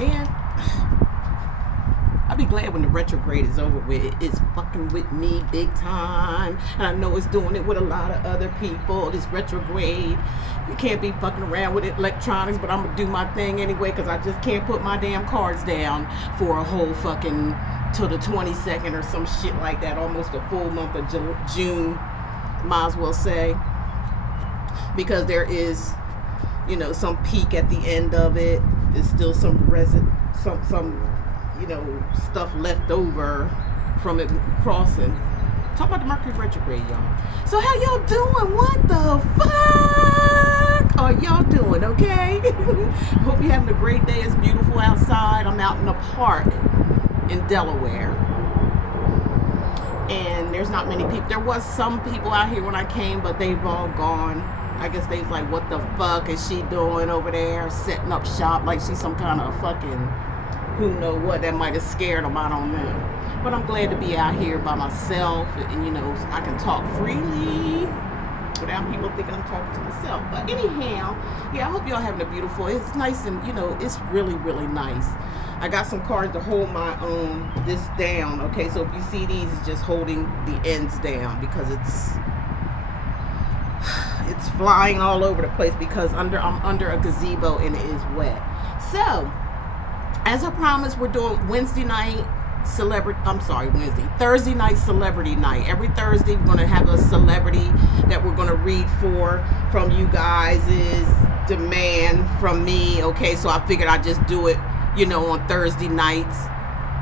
And I'll be glad when the retrograde is over with. It's fucking with me big time. And I know it's doing it with a lot of other people. This retrograde. You can't be fucking around with electronics, but I'm going to do my thing anyway because I just can't put my damn cards down for a whole fucking till the 22nd or some shit like that. Almost a full month of June, might as well say. Because there is, you know, some peak at the end of it. There's still some you know, stuff left over from it crossing. Talk about the Mercury retrograde, y'all. So how y'all doing? What the fuck are y'all doing? Okay. Hope you're having a great day. It's beautiful outside. I'm out in a park in Delaware, and there's not many people. There was some people out here when I came, but they've all gone. I guess they was like, what the fuck is she doing over there setting up shop like she's some kind of fucking who know what. That might have scared them, I don't know. But I'm glad to be out here by myself, and you know, I can talk freely without people thinking I'm talking to myself. But anyhow, yeah, I hope y'all having a beautiful, it's nice, and you know, it's really, really nice. I got some cards to hold my this down, okay? So if you see these, it's just holding the ends down because it's flying all over the place because I'm under a gazebo and it is wet. So, as I promised, we're doing Thursday night celebrity night. Every Thursday, we're going to have a celebrity that we're going to read from you guys' demand from me, okay? So I figured I'd just do it, you know, on Thursday nights,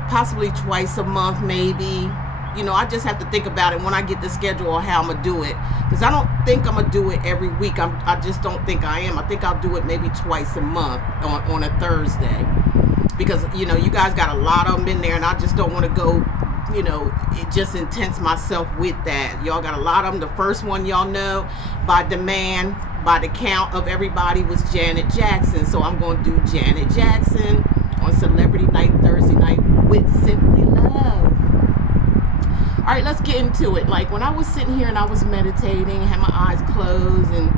possibly twice a month, maybe. You know, I just have to think about it when I get the schedule of how I'm going to do it. Because I don't think I'm going to do it every week. I just don't think I am. I think I'll do it maybe twice a month on a Thursday. Because, you know, you guys got a lot of them in there, and I just don't want to go, you know, just intense myself with that. Y'all got a lot of them. The first one, y'all know, by demand, by the count of everybody, was Janet Jackson. So I'm going to do Janet Jackson on Celebrity Night, Thursday night with Simply Love. All right, let's get into it. Like, when I was sitting here and I was meditating, I had my eyes closed, and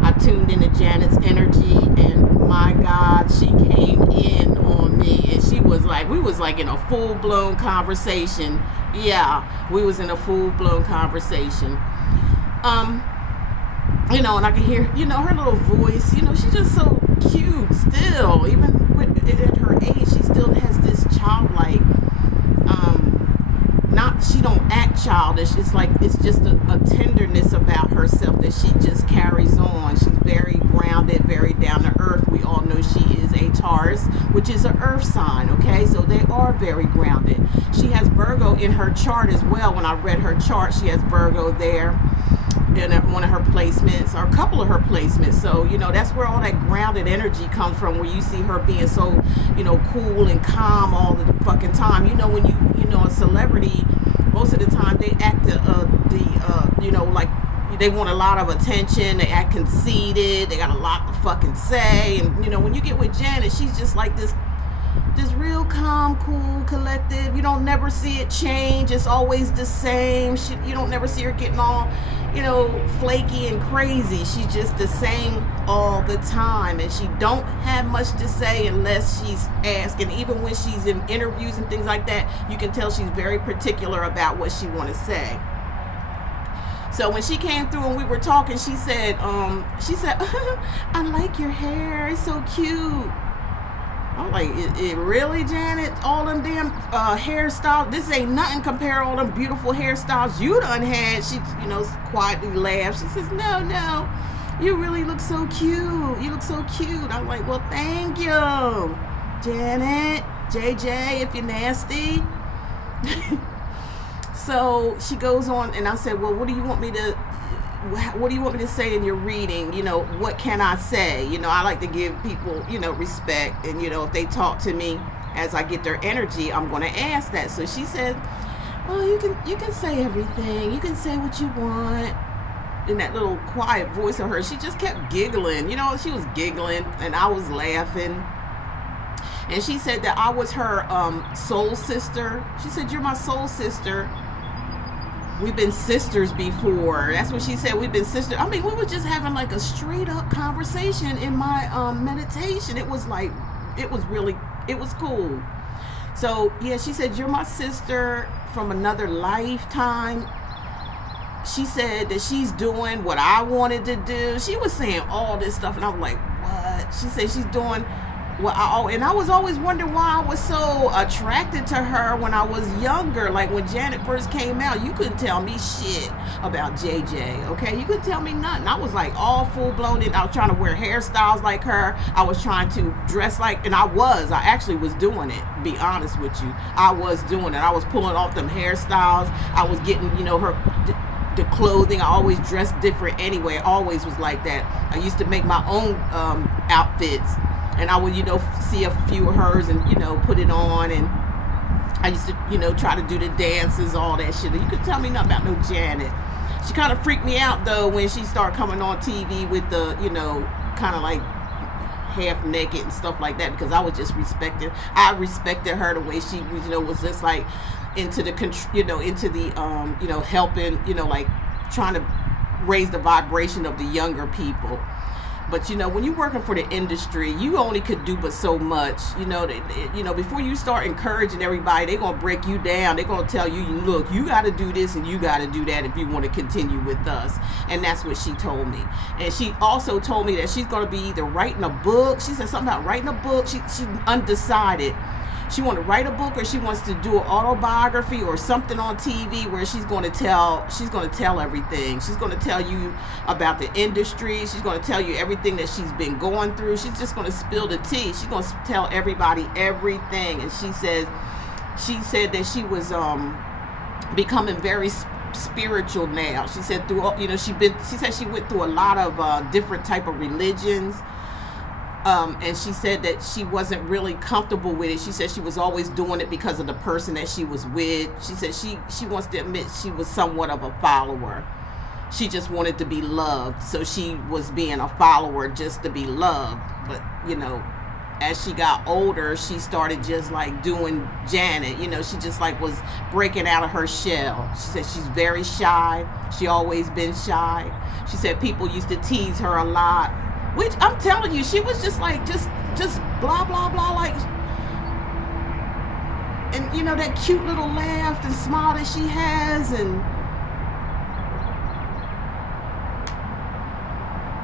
I tuned into Janet's energy, and my God, she came in on me, and she was like, we was like in a full-blown conversation. Yeah, we was in a full-blown conversation. You know, and I could hear, you know, her little voice, you know, she's just so cute still. Even at her age, she still has this childlike, she don't act childish. It's like, it's just a tenderness about herself that she just carries on. She's very grounded, very down to earth. We all know she is a Taurus, which is an earth sign, okay? So they are very grounded. She has Virgo in her chart as well. When I read her chart, she has Virgo there in one of her placements, or a couple of her placements. So, you know, that's where all that grounded energy comes from, where you see her being so, you know, cool and calm all the fucking time. You know, when you know, a celebrity, most of the time they act you know, like they want a lot of attention, they act conceited, they got a lot to fucking say. And you know, when you get with Janet, she's just like this real calm, cool, collective. You don't never see it change. It's always the same. You don't never see her getting all, you know, flaky and crazy. She's just the same all the time, and she don't have much to say unless she's asked. And even when she's in interviews and things like that, you can tell she's very particular about what she want to say. So when she came through and we were talking, she said, I like your hair. It's so cute. I'm like, it really, Janet? All them damn hairstyles. This ain't nothing compared to all them beautiful hairstyles you done had. She, you know, quietly laughed. She says, no, you really look so cute. You look so cute. I'm like, well, thank you, Janet, JJ, if you're nasty. So she goes on, and I said, well, what do you want me to say in your reading? You know, what can I say? You know, I like to give people, you know, respect. And, you know, if they talk to me as I get their energy, I'm going to ask that. So she said, oh, you can say everything. You can say what you want. In that little quiet voice of hers, she just kept giggling. You know, she was giggling, and I was laughing. And she said that I was her soul sister. She said, you're my soul sister. We've been sisters before. That's what she said. We've been sisters. I mean, we were just having like a straight up conversation in my meditation. It was like it was cool. So yeah, she said, you're my sister from another lifetime. She said that she's doing what I wanted to do. She was saying all this stuff, and I was like, what? She said she's doing what and I was always wondering why I was so attracted to her when I was younger. Like when Janet first came out, you couldn't tell me shit about JJ, okay? You couldn't tell me nothing. I was like all full blown in. I was trying to wear hairstyles like her. I was trying to dress like, and I actually was doing it, to be honest with you. I was doing it. I was pulling off them hairstyles. I was getting, her the clothing. I always dressed different anyway. I always was like that. I used to make my own outfits, and I would, see a few of hers and, put it on. And I used to, try to do the dances, all that shit. You could tell me nothing about no Janet. She kind of freaked me out, though, when she started coming on TV with the, kind of like half naked and stuff like that, because I respected her the way she, was just like into the, helping, like trying to raise the vibration of the younger people. But, when you're working for the industry, you only could do but so much. Before you start encouraging everybody, they're going to break you down. They're going to tell you, look, you got to do this and you got to do that if you want to continue with us. And that's what she told me. And she also told me that she's going to be either writing a book. She said something about writing a book. She's undecided. She wants to write a book, or she wants to do an autobiography or something on TV where she's going to tell everything. She's going to tell you about the industry. She's going to tell you everything that she's been going through. She's just going to spill the tea. She's going to tell everybody everything. And she said that she was becoming very spiritual now. She said she said she went through a lot of different type of religions. And she said that she wasn't really comfortable with it. She said she was always doing it because of the person that she was with. She said she wants to admit she was somewhat of a follower. She just wanted to be loved. So she was being a follower just to be loved. But, as she got older, she started just like doing Janet. She just like was breaking out of her shell. She said she's very shy. She always been shy. She said people used to tease her a lot. Which I'm telling you, she was just like, just blah, blah, blah, like, and that cute little laugh and smile that she has. And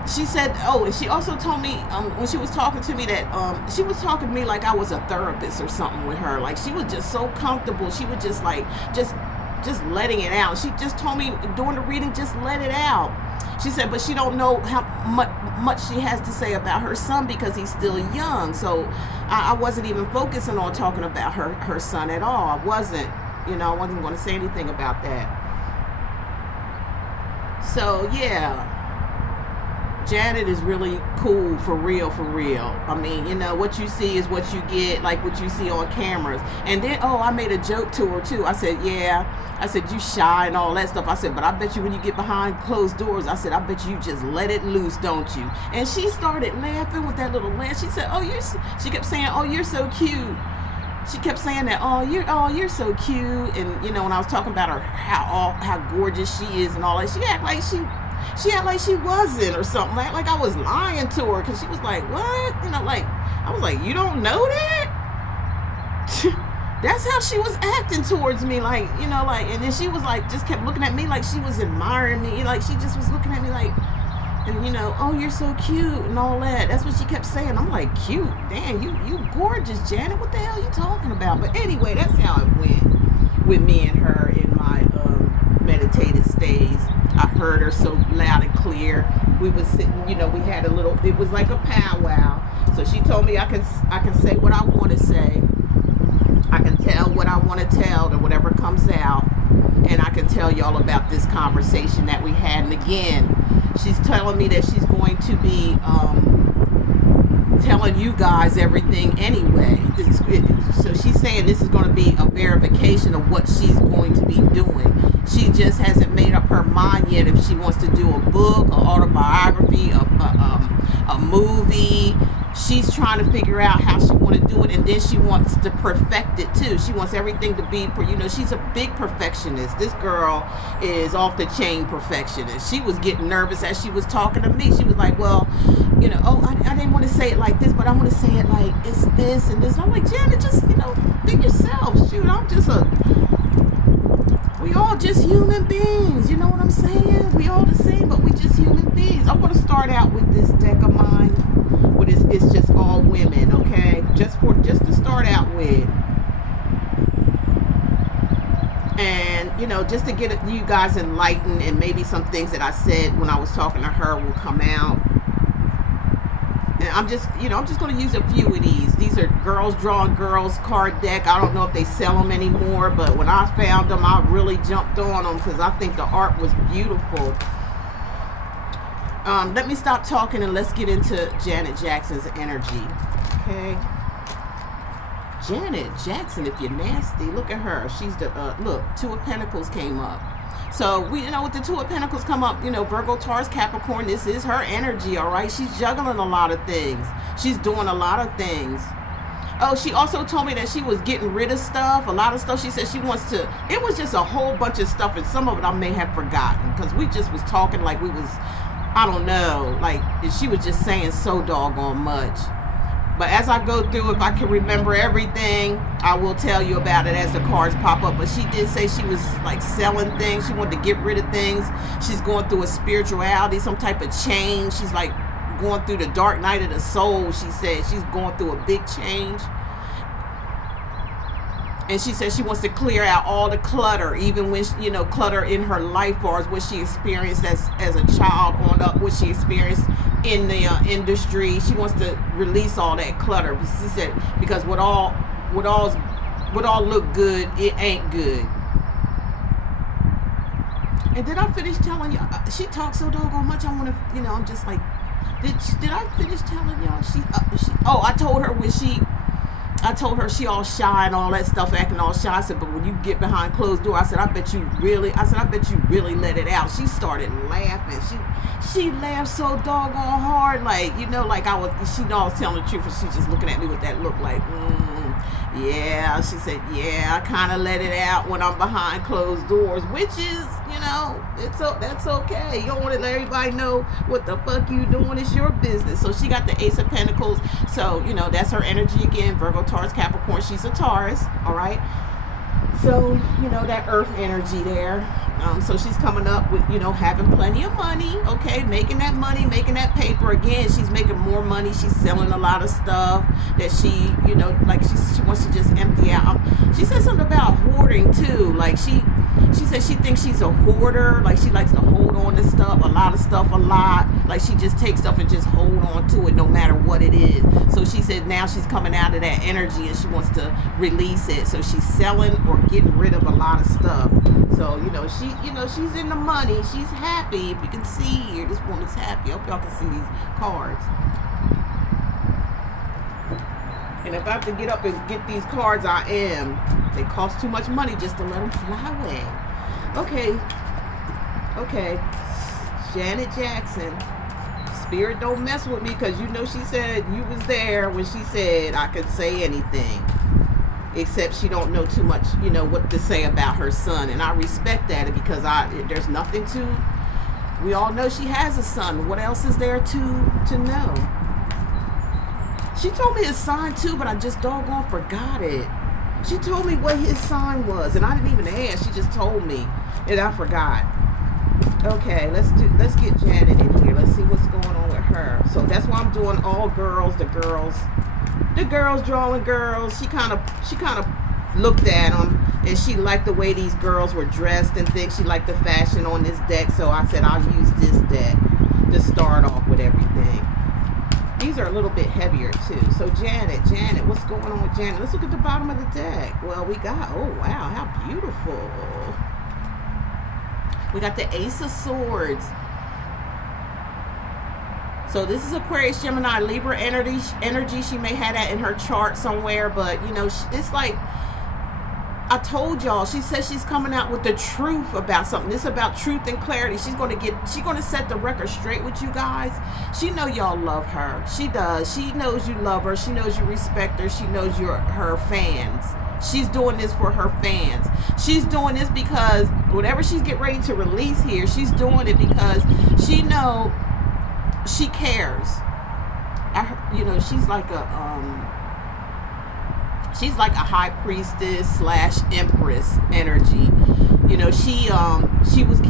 she said, and she also told me, when she was talking to me that, she was talking to me like I was a therapist or something with her. Like she was just so comfortable. She was just like, just letting it out. She just told me during the reading, just let it out. She said, but she don't know how much she has to say about her son because he's still young. So I wasn't even focusing on talking about her son at all. I wasn't going to say anything about that. So yeah, Janet is really cool, for real. I mean, what you see is what you get, like what you see on cameras. And then, I made a joke to her too. I said, you shy and all that stuff. I said, but I bet you when you get behind closed doors, I said, I bet you just let it loose, don't you? And she started laughing with that little laugh. She said, she kept saying, you're so cute. She kept saying that, you're so cute. And, when I was talking about her, how gorgeous she is and all that, she acted like she wasn't or something. Like I was lying to her, because she was like, what? I was like, you don't know that? That's how she was acting towards me. And then she was like, just kept looking at me like she was admiring me. Like she just was looking at me like, and you're so cute and all that. That's what she kept saying. I'm like, cute? Damn, you gorgeous, Janet. What the hell are you talking about? But anyway, that's how it went with me and her in my meditative stays. I heard her so loud and clear. We was sitting, we had it was like a powwow. So she told me I can say what I want to say. I can tell what I want to tell, or whatever comes out. And I can tell y'all about this conversation that we had. And again, she's telling me that she's going to be telling you guys everything anyway. So she's saying this is going to be a verification of what she's going to be doing. She just hasn't made up her mind yet if she wants to do a book, an autobiography, a movie. she's trying to figure out how she want to do it, and then she wants to perfect it too. She wants everything to be, she's a big perfectionist. This girl is off the chain perfectionist. She was getting nervous as she was talking to me. She was like, well, I didn't want to say it like this, but I want to say it like it's this and this. And I'm like, Janet, just, be yourself. Shoot, we all just human beings. You know what I'm saying? We all the same, but we just human beings. I'm going to start out with this deck of mine. It's just all women, okay? Just to start out with. And, just to get you guys enlightened, and maybe some things that I said when I was talking to her will come out. And I'm just going to use a few of these. These are Girls Drawing Girls card deck. I don't know if they sell them anymore, but when I found them, I really jumped on them because I think the art was beautiful. Let me stop talking and let's get into Janet Jackson's energy. Okay. Janet Jackson, if you're nasty, look at her. She's the, look, Two of Pentacles came up. So, with the Two of Pentacles come up, Virgo, Taurus, Capricorn, this is her energy, all right? She's juggling a lot of things. She's doing a lot of things. Oh, she also told me that she was getting rid of stuff, a lot of stuff. She said she wants to, it was just a whole bunch of stuff, and some of it I may have forgotten because we just was talking like we was, I don't know, like she was just saying so doggone much. But as I go through, if I can remember everything, I will tell you about it as the cards pop up. But she did say she was like selling things. She wanted to get rid of things. She's going through a spirituality, some type of change. She's like going through the dark night of the soul. She said she's going through a big change. And she said she wants to clear out all the clutter, even when, clutter in her life, or as what she experienced as a child on up, what she experienced in the industry. She wants to release all that clutter. She said, because what all look good, it ain't good. And did I finish telling you? She talks so doggone much. I want to, I'm just like, did I finish telling y'all? I told her I told her she all shy and all that stuff, acting all shy. I said, but when you get behind closed door, I said, I bet you really let it out. She started laughing. She laughed so doggone hard, like, she know I was telling the truth, and she just looking at me with that look like, yeah. She said, yeah, I kind of let it out when I'm behind closed doors, which is, that's okay. You don't want to let everybody know what the fuck you doing. It's your business. So she got the Ace of Pentacles. So, that's her energy again. Virgo, Taurus, Capricorn. She's a Taurus. All right. So, that earth energy there. So she's coming up with, having plenty of money. Okay. Making that money, making that paper. Again, she's making more money. She's selling a lot of stuff that she, like she wants to just empty out. She said something about hoarding too. Like she said she thinks she's a hoarder. Like she likes to hold on to stuff, a lot. Like she just takes stuff and just hold on to it no matter what it is. So she said now she's coming out of that energy and she wants to release it. So she's selling or getting rid of a lot of stuff. So, she's in the money. She's happy. If you can see here, this woman's happy. I hope y'all can see these cards. And if I have to get up and get these cards, I am. They cost too much money just to let them fly away. Okay. Janet Jackson. Spirit don't mess with me because she said you was there when she said I could say anything. Except she don't know too much, what to say about her son. And I respect that because there's nothing to, we all know she has a son. What else is there to know? She told me his sign too, but I just doggone forgot it. She told me what his sign was, and I didn't even ask. She just told me, and I forgot. Okay, let's get Janet in here. Let's see what's going on with her. So that's why I'm doing all girls, the girls drawing girls. She kind of looked at them, and she liked the way these girls were dressed and things. She liked the fashion on this deck, so I said I'll use this deck to start off with everything. These are a little bit heavier too. So Janet, what's going on with Janet? Let's look at the bottom of the deck. Well, we got, oh wow, how beautiful. We got the Ace of Swords. So this is Aquarius, Gemini, Libra energy. She may have that in her chart somewhere, but it's like I told y'all, she says she's coming out with the truth about something. This is about truth and clarity. She's going to set the record straight with you guys. She know y'all love her. She does. She knows you love her. She knows you respect her. She knows you're her fans. She's doing this for her fans. She's doing this because whatever she's getting ready to release here, she's doing it because she know she cares. She's like a high priestess / empress energy.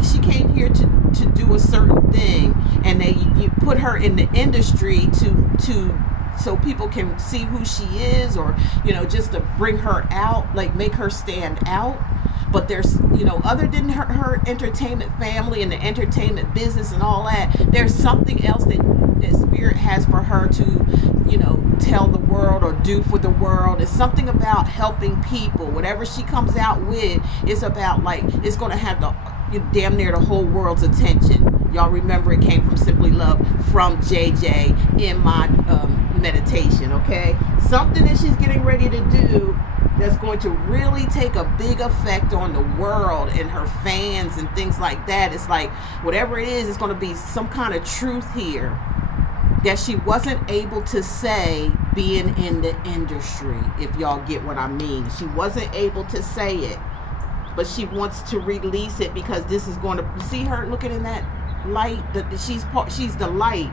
She came here to do a certain thing, and you put her in the industry to so people can see who she is, or just to bring her out, like make her stand out. But there's other than her entertainment family and the entertainment business and all that, there's something else that Spirit has for her to tell the world or do for the world. It's something about helping people. Whatever she comes out with, it's about, like, it's going to have damn near the whole world's attention. Y'all remember it came from Simply Love, from JJ in my meditation, okay? Something that she's getting ready to do that's going to really take a big effect on the world and her fans and things like that. It's like, whatever it is, it's going to be some kind of truth here that she wasn't able to say being in the industry, if y'all get what I mean. She wasn't able to say it, but she wants to release it because this is going to, see her looking in that light, she's the light.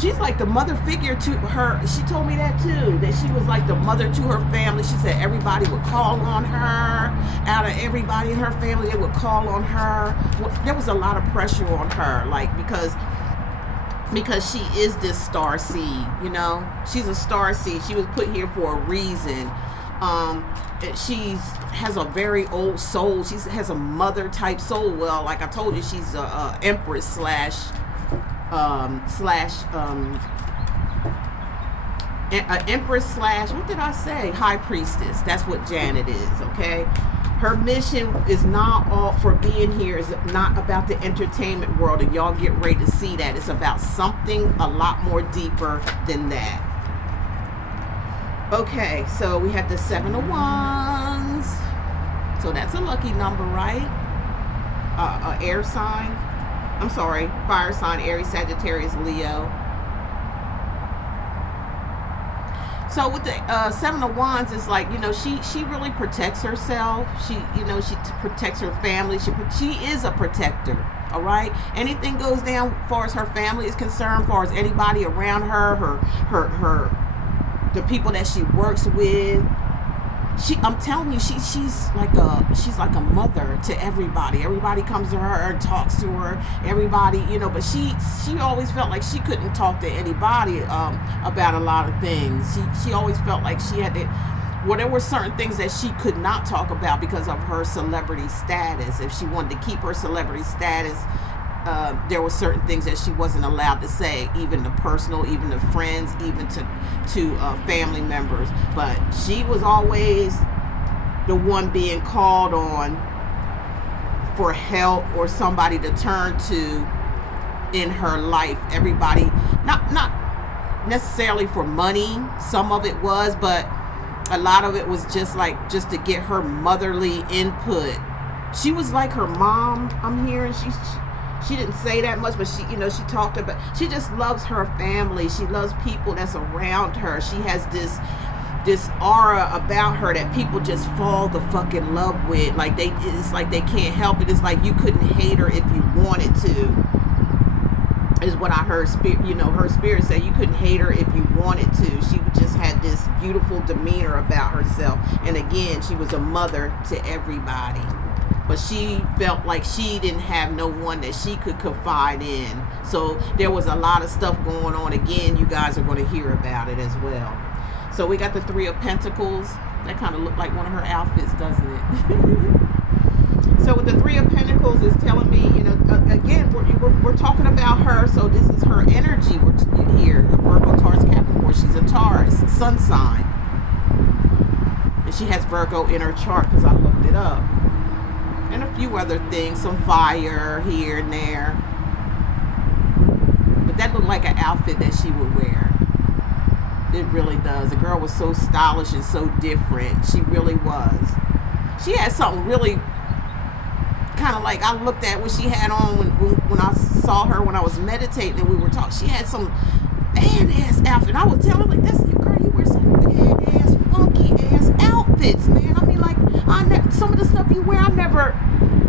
She's like the mother figure to her. She told me that too, that she was like the mother to her family. She said everybody would call on her. Out of everybody in her family, they would call on her. There was a lot of pressure on her, like, because she is this star seed, she's a star seed. She was put here for a reason. She has a very old soul. She has a mother type soul. Well, like I told you, she's a empress slash what did I say? High priestess. That's what Janet is, okay? Her mission is not all for being here, is not about the entertainment world, and y'all get ready to see that. It's about something a lot more deeper than that. Okay, so we have the 7 of Wands. So that's a lucky number, right? Air sign. I'm sorry, fire sign, Aries, Sagittarius, Leo. So with the 7 of Wands, it's like, she really protects herself. She protects her family. She is a protector, all right? Anything goes down as far as her family is concerned, as far as anybody around her, the people that she works with. I'm telling you, she's like a mother to everybody. Everybody comes to her and talks to her. Everybody, but she always felt like she couldn't talk to anybody about a lot of things. She always felt like she had to. Well, there were certain things that she could not talk about because of her celebrity status. If she wanted to keep her celebrity status, there were certain things that she wasn't allowed to say, even to personal, even to friends, even to family members. But she was always the one being called on for help or somebody to turn to in her life. Everybody, not necessarily for money. Some of it was, but a lot of it was just to get her motherly input. She was like her mom, I'm hearing. She didn't say that much, but she talked about, she just loves her family. She loves people that's around her. She has this aura about her that people just fall the fucking love with. It's like they can't help it. It's like you couldn't hate her if you wanted to, is what I heard her spirit say. You couldn't hate her if you wanted to. She just had this beautiful demeanor about herself. And again, she was a mother to everybody. But she felt like she didn't have no one that she could confide in. So there was a lot of stuff going on. Again, you guys are going to hear about it as well. So we got the 3 of Pentacles. That kind of looked like one of her outfits, doesn't it? So with the 3 of Pentacles, is telling me, again, we're talking about her. So this is her energy. We're here, a Virgo, Taurus, Capricorn. She's a Taurus sun sign. And she has Virgo in her chart because I looked it up. And a few other things, some fire here and there. But that looked like an outfit that she would wear. It really does. The girl was so stylish and so different. She really was. She had something really kind of like, I looked at what she had on when I saw her when I was meditating and we were talking. She had some badass outfit. I was telling her, like, that's it, girl, you wear some badass, funky ass outfits, man. I mean, like, some of the stuff you wear, I never,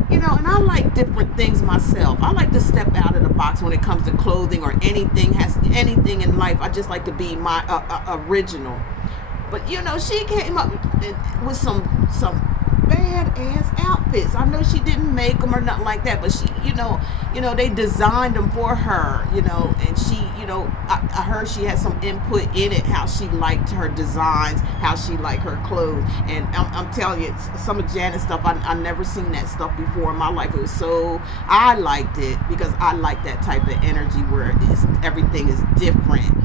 you know, and I like different things myself. I like to step out of the box when it comes to clothing or anything in life. I just like to be my original. But, you know, she came up with some badass outfits. I know she didn't make them or nothing like that, but she, you know, they designed them for her, you know, and she, you know, I heard she had some input in it, how she liked her designs, how she liked her clothes. And I'm telling you, some of Janet's stuff, I never seen that stuff before in my life. It was so, I liked it because I like that type of energy where everything is different.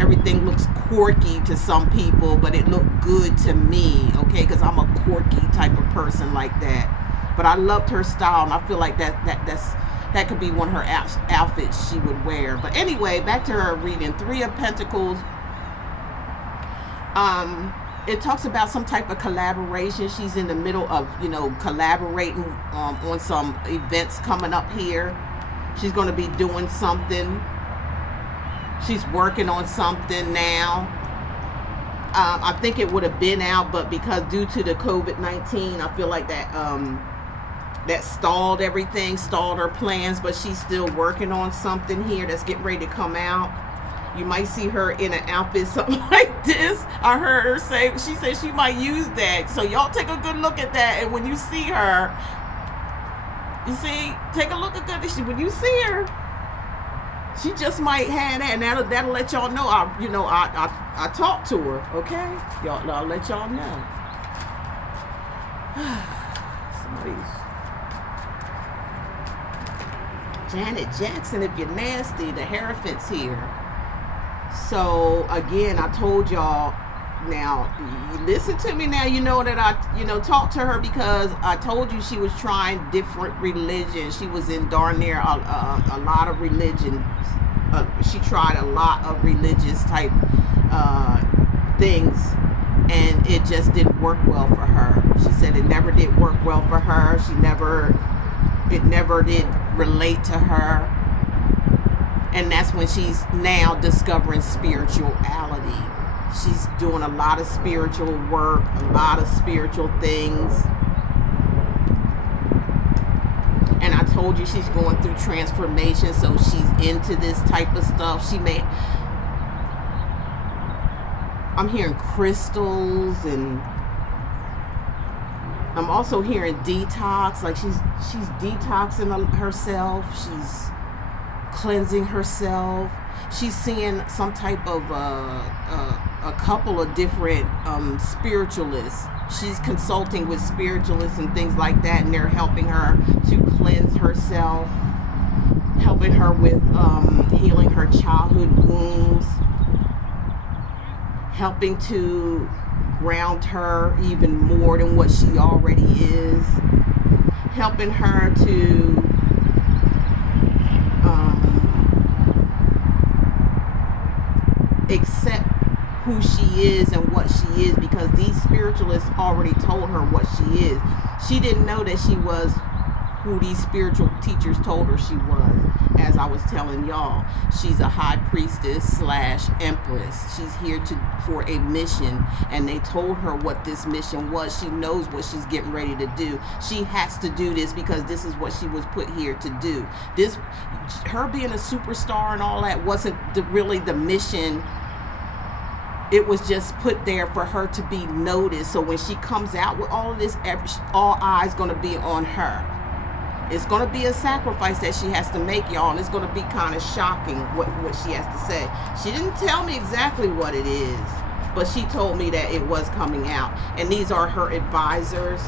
Everything looks quirky to some people, but it looked good to me, okay? Because I'm a quirky type of person like that. But I loved her style, and I feel like that could be one of her outfits she would wear. But anyway, back to her reading. Three of Pentacles. It talks about some type of collaboration. She's in the middle of, you know, collaborating on some events coming up here. She's going to be doing something. She's working on something now. I think it would have been out, but because due to the COVID-19, I feel like that stalled everything, stalled her plans, but she's still working on something here that's getting ready to come out. You might see her in an outfit, something like this. I heard her say, she said she might use that. So y'all take a good look at that. And when you see her, you see, take a look at that. When you see her, she just might have that, and that'll let y'all know. I talked to her, okay? I'll let y'all know. Janet Jackson, if you're nasty, the Hierophant's here. So again, I told y'all. Now, you listen to me now. You know that I, talked to her because I told you she was trying different religions. She was in darn near a lot of religions. She tried a lot of religious type things, and it just didn't work well for her. She said it never did work well for her. It never did relate to her. And that's when she's now discovering spirituality. She's doing a lot of spiritual work, a lot of spiritual things. And I told you she's going through transformation, so she's into this type of stuff. I'm hearing crystals, and I'm also hearing detox. Like she's detoxing herself. She's cleansing herself. She's seeing some type of a couple of different spiritualists. She's consulting with spiritualists and things like that, and they're helping her to cleanse herself, helping her with healing her childhood wounds, helping to ground her even more than what she already is, helping her to accept who she is and what she is, because these spiritualists already told her what she is. She didn't know that she was who these spiritual teachers told her she was. As I was telling y'all, she's a high priestess / empress. She's here for a mission, and they told her what this mission was. She knows what she's getting ready to do. She has to do this because this is what she was put here to do. Her being a superstar and all that wasn't really the mission. It was just put there for her to be noticed. So when she comes out with all of this, all eyes going to be on her. It's going to be a sacrifice that she has to make, y'all, and it's going to be kind of shocking what she has to say. She didn't tell me exactly what it is, but she told me that it was coming out. And these are her advisors.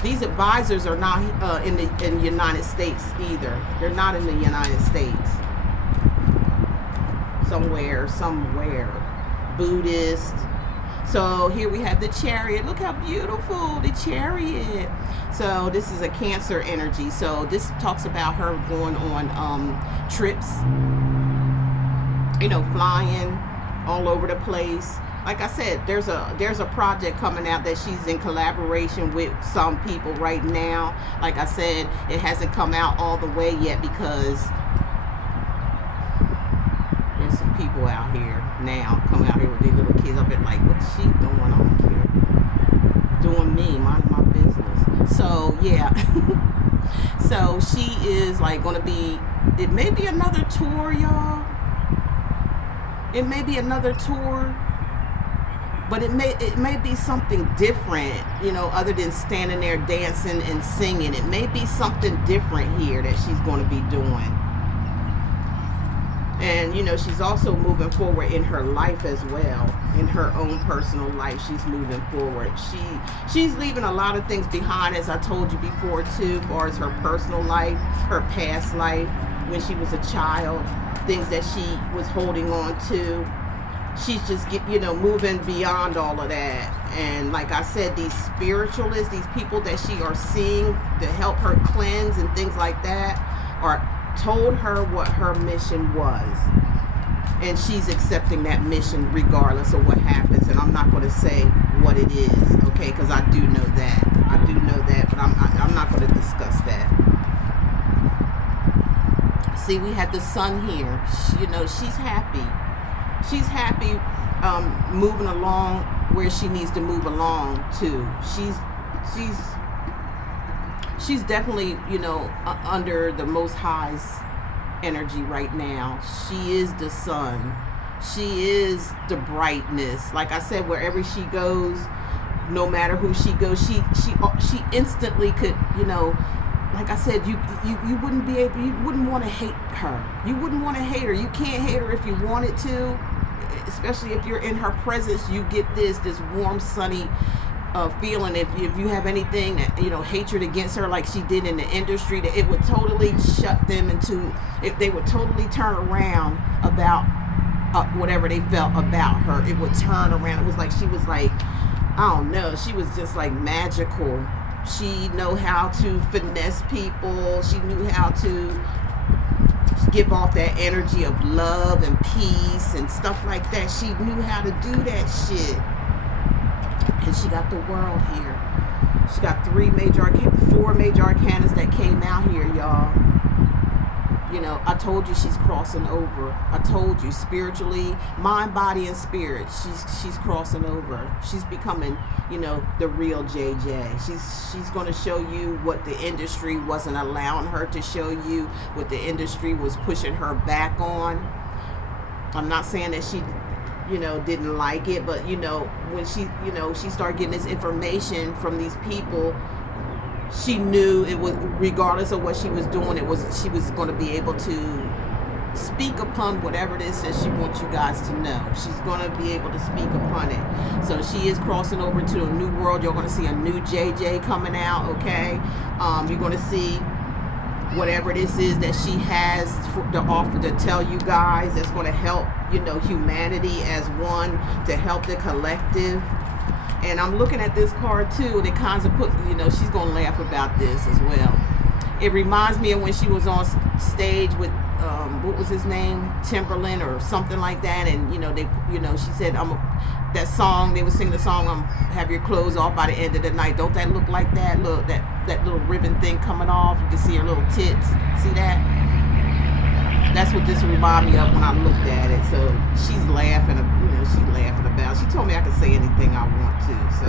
These advisors are not in the United States either. They're not in the United States. Somewhere. Buddhist. So here we have the chariot. Look how beautiful, the chariot. So this is a Cancer energy. So this talks about her going on trips, you know, flying all over the place. Like I said, there's a project coming out that she's in collaboration with some people right now. Like I said, it hasn't come out all the way yet because there's some people out here now coming out here with these little kids. I've been like, what's she doing? I don't care. Doing me, minding my business. So yeah. So she is like gonna be, it may be another tour, y'all. It may be another tour. But it may be something different, you know, other than standing there dancing and singing. It may be something different here that she's going to be doing. And, you know, she's also moving forward in her life as well. In her own personal life, she's moving forward. She's leaving a lot of things behind, as I told you before, too, as far as her personal life, her past life, when she was a child, things that she was holding on to. She's just, you know, moving beyond all of that. And like I said, these spiritualists, these people that she are seeing to help her cleanse and things like that, are told her what her mission was. And she's accepting that mission regardless of what happens. And I'm not going to say what it is, okay, because I do know that. I do know that, but I'm not going to discuss that. See, we had the sun here. You know, she's happy. She's happy moving along where she needs to move along to. She's definitely, you know, under the Most High's energy right now. She is the sun. She is the brightness. Like I said, wherever she goes, no matter who she goes, she instantly could, you know, like I said, you wouldn't be able, you wouldn't want to hate her. You wouldn't want to hate her. You can't hate her if you wanted to, especially if you're in her presence. You get this warm, sunny feeling. If you have anything that, you know, hatred against her, like she did in the industry, that it would totally shut them into, if they would totally turn around about whatever they felt about her, it would turn around. It was like she was like, I don't know, she was just like magical. She knew how to finesse people. She knew how to give off that energy of love and peace and stuff like that. She knew how to do that shit. And she got the world here. She got 4 major arcanas that came out here, y'all. You know, I told you she's crossing over. I told you, spiritually, mind, body, and spirit. She's crossing over. She's becoming, you know, the real JJ. She's going to show you what the industry wasn't allowing her to show you, what the industry was pushing her back on. I'm not saying that she, you know, didn't like it, but, you know, when she, you know, she started getting this information from these people, she knew it was, regardless of what she was doing, she was going to be able to speak upon whatever it is that she wants you guys to know. She's going to be able to speak upon it. So she is crossing over to a new world. You're going to see a new JJ coming out, okay? You're going to see whatever this is that she has to offer to tell you guys that's going to help, you know, humanity as one, to help the collective. And I'm looking at this card too, and it kind of puts, you know, she's going to laugh about this as well. It reminds me of when she was on stage with, what was his name? Timberland or something like that. And, you know, they, you know, she said, that song, they would sing the song, have your clothes off by the end of the night. Don't that look like that? Look, that little ribbon thing coming off. You can see her little tits. See that? That's what this reminded me of when I looked at it. So she's laughing, you know, she's laughing about it. She told me I could say anything I want to. So,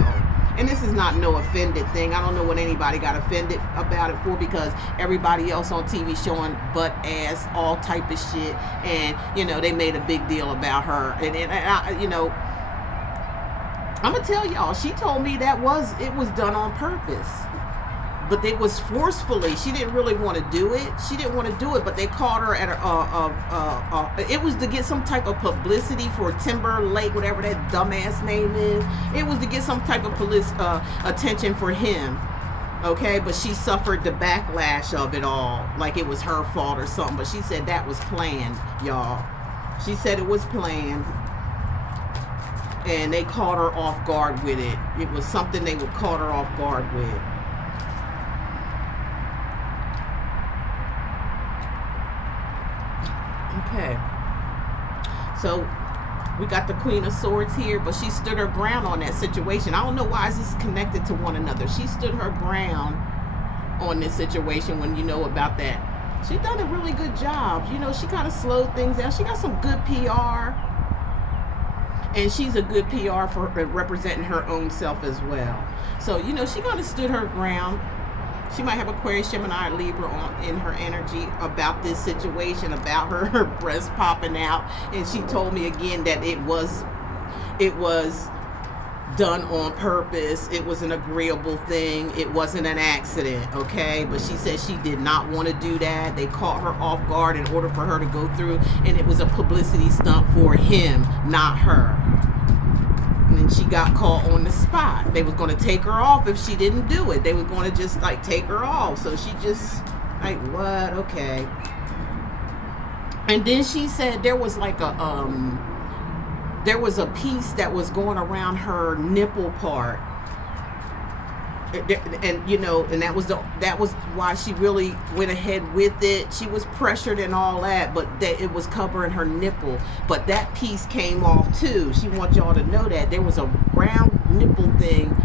and this is not no offended thing. I don't know what anybody got offended about it for, because everybody else on TV showing butt, ass, all type of shit, and, you know, they made a big deal about her. And I, you know, I'm gonna tell y'all, she told me it was done on purpose. But it was forcefully. She didn't really want to do it. She didn't want to do it, but they caught her at it was to get some type of publicity for Timberlake, whatever that dumbass name is. It was to get some type of attention for him. Okay, but she suffered the backlash of it all, like it was her fault or something. But she said that was planned, y'all. She said it was planned. and they caught her off guard with it. It was something they would caught her off guard with. Okay, so we got the Queen of Swords here, but she stood her ground on that situation. I don't know why this is connected to one another. She stood her ground on this situation when you know about that. She done a really good job. You know, she kind of slowed things down. She got some good PR. And she's a good PR for representing her own self as well. So, you know, she kind of stood her ground. She might have Aquarius, Gemini, Libra in her energy about this situation, about her breast popping out. And she told me again that it was done on purpose. It was an agreeable thing. It wasn't an accident, okay? But she said she did not want to do that. They caught her off guard in order for her to go through, and it was a publicity stunt for him, not her. And then she got caught on the spot. They was going to take her off if she didn't do it. They was going to just like take her off. So she just like, what? Okay. And then she said there was like a piece that was going around her nipple part, and you know, and that was why she really went ahead with it. She was pressured and all that, but it was covering her nipple. But that piece came off too. She wants y'all to know that there was a round nipple thing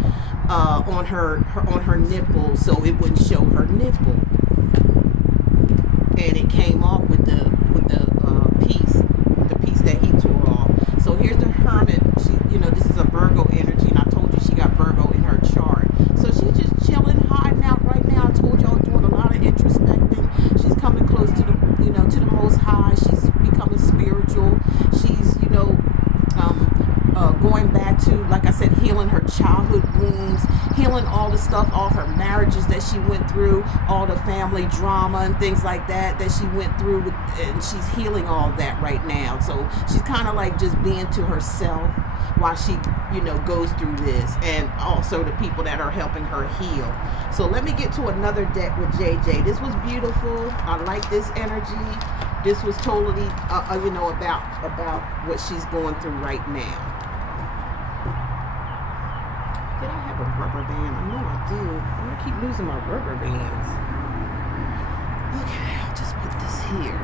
on her nipple, so it wouldn't show her nipple, and it came off with the piece that he tore off. So here's the Hermit. She, you know, this is a Virgo energy, and I told you she got Virgo in her chart. So she's just chilling, hiding out right now. I told y'all doing a lot of introspecting. She's coming close to the, you know, to the Most High. She's becoming spiritual. She's, you know, going back to, like I said, healing her childhood wounds, healing all the stuff, all her marriages that she went through, all the family drama and things like that she went through, and she's healing all that right now. So she's kind of like just being to herself while she, you know, goes through this, and also the people that are helping her heal. So let me get to another deck with JJ. This was beautiful. I like this energy. This was totally, you know, about what she's going through right now. Did I have a rubber band? I know I do. I keep losing my rubber bands. Okay, I'll just put this here.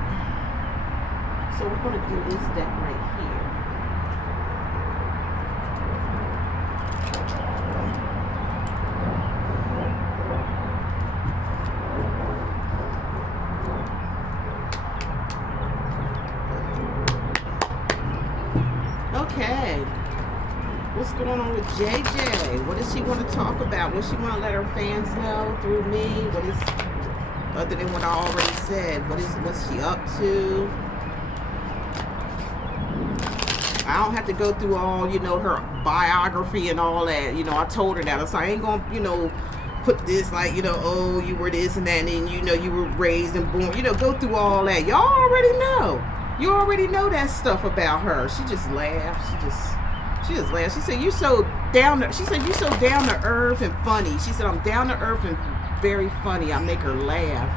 So we're going to do this deck right here. Okay. What's going on with JJ? What does she want to talk about? What does she want to let her fans know through me? What is, other than what I already said, what's she up to? I don't have to go through all, you know, her biography and all that. You know, I told her that. So I ain't going to, you know, put this like, you know, oh, you were this and that, and you know, you were raised and born. You know, go through all that. Y'all already know. You already know that stuff about her. She just laughed. She just laughed. She said, "You so down to," she said, "You so down to earth and funny." She said, "I'm down to earth and very funny. I make her laugh."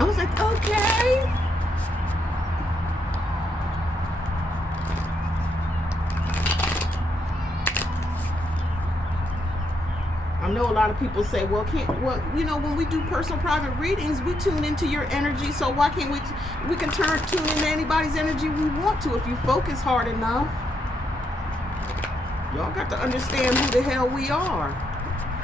I was like, okay. I know a lot of people say, well, you know, when we do personal private readings, we tune into your energy, so why can't we can tune into anybody's energy we want to if you focus hard enough. Y'all got to understand who the hell we are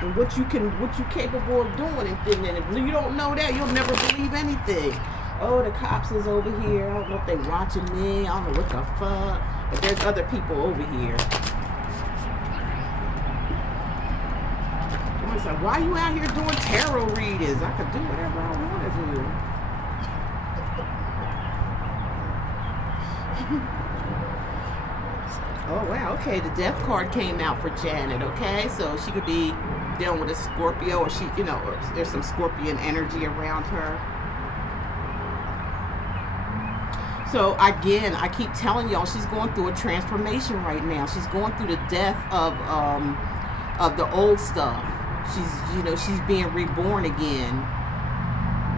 and what you're capable of doing, and if you don't know that, you'll never believe anything. Oh, the cops is over here. I don't know if they watching me. I don't know what the fuck. But there's other people over here. It's like, why are you out here doing tarot readings? I could do whatever I want to do. Oh, wow. Okay, the death card came out for Janet, okay? So she could be dealing with a Scorpio, or she, you know, or there's some Scorpion energy around her. So, again, I keep telling y'all, she's going through a transformation right now. She's going through the death of the old stuff. She's, you know, she's being reborn again.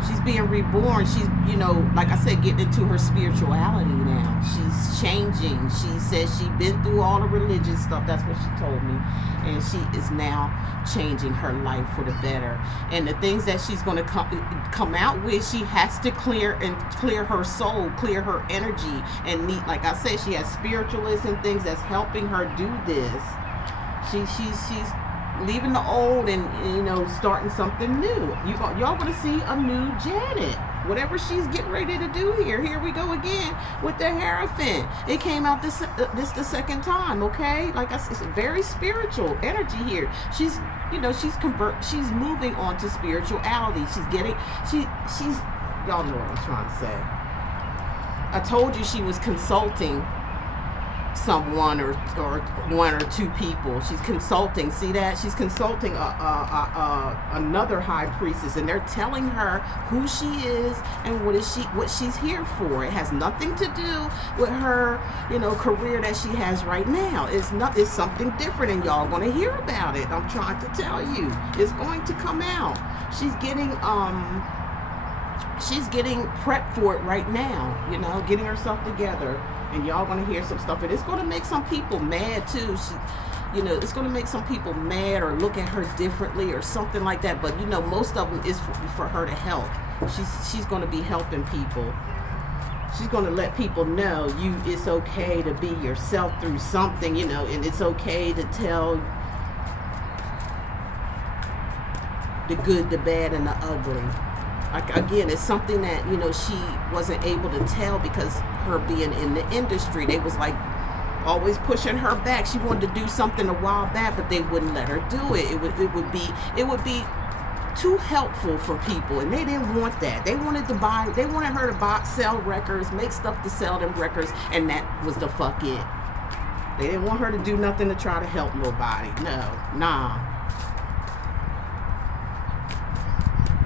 She's being reborn. She's, you know, like I said, getting into her spirituality now. She's changing. She says she's been through all the religious stuff. That's what she told me. And she is now changing her life for the better. And the things that she's going to come out with, she has to clear her soul, clear her energy. And like I said, she has spiritualists and things that's helping her do this. She's leaving the old and, you know, starting something new. Y'all gonna see a new Janet. Whatever she's getting ready to do here. Here we go again with the Hierophant. It came out this the second time, okay? Like I said, it's very spiritual energy here. She's, you know, she's moving on to spirituality. She's y'all know what I'm trying to say. I told you she was consulting someone or one or two people. She's consulting. See that? She's consulting another high priestess, and they're telling her who she is and what she's here for. It has nothing to do with her, you know, career that she has right now. It's something different, and y'all gonna hear about it. I'm trying to tell you, it's going to come out. She's getting prepped for it right now, you know, getting herself together. And y'all gonna hear some stuff, and it's gonna make some people mad too. You know, it's gonna make some people mad or look at her differently or something like that. But you know, most of them is for her to help. She's gonna be helping people. She's gonna let people know it's okay to be yourself through something, you know, and it's okay to tell the good, the bad, and the ugly. Like, again, it's something that, you know, she wasn't able to tell because her being in the industry, they was like always pushing her back. She wanted to do something a while back, but they wouldn't let her do it. It would be too helpful for people, and they didn't want that. They wanted her to sell records, make stuff to sell them records, and that was the fuck it. They didn't want her to do nothing to try to help nobody. No, nah.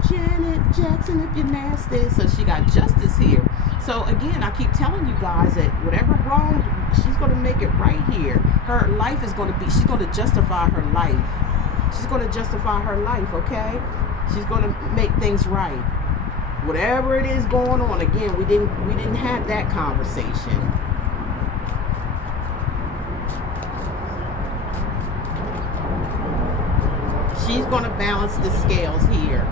Janet Jackson, if you're nasty. So she got justice here. So again, I keep telling you guys that whatever wrong, she's going to make it right here. Her life is going to be, she's going to justify her life. She's going to justify her life, okay? She's going to make things right. Whatever it is going on, again, we didn't have that conversation. She's going to balance the scales here.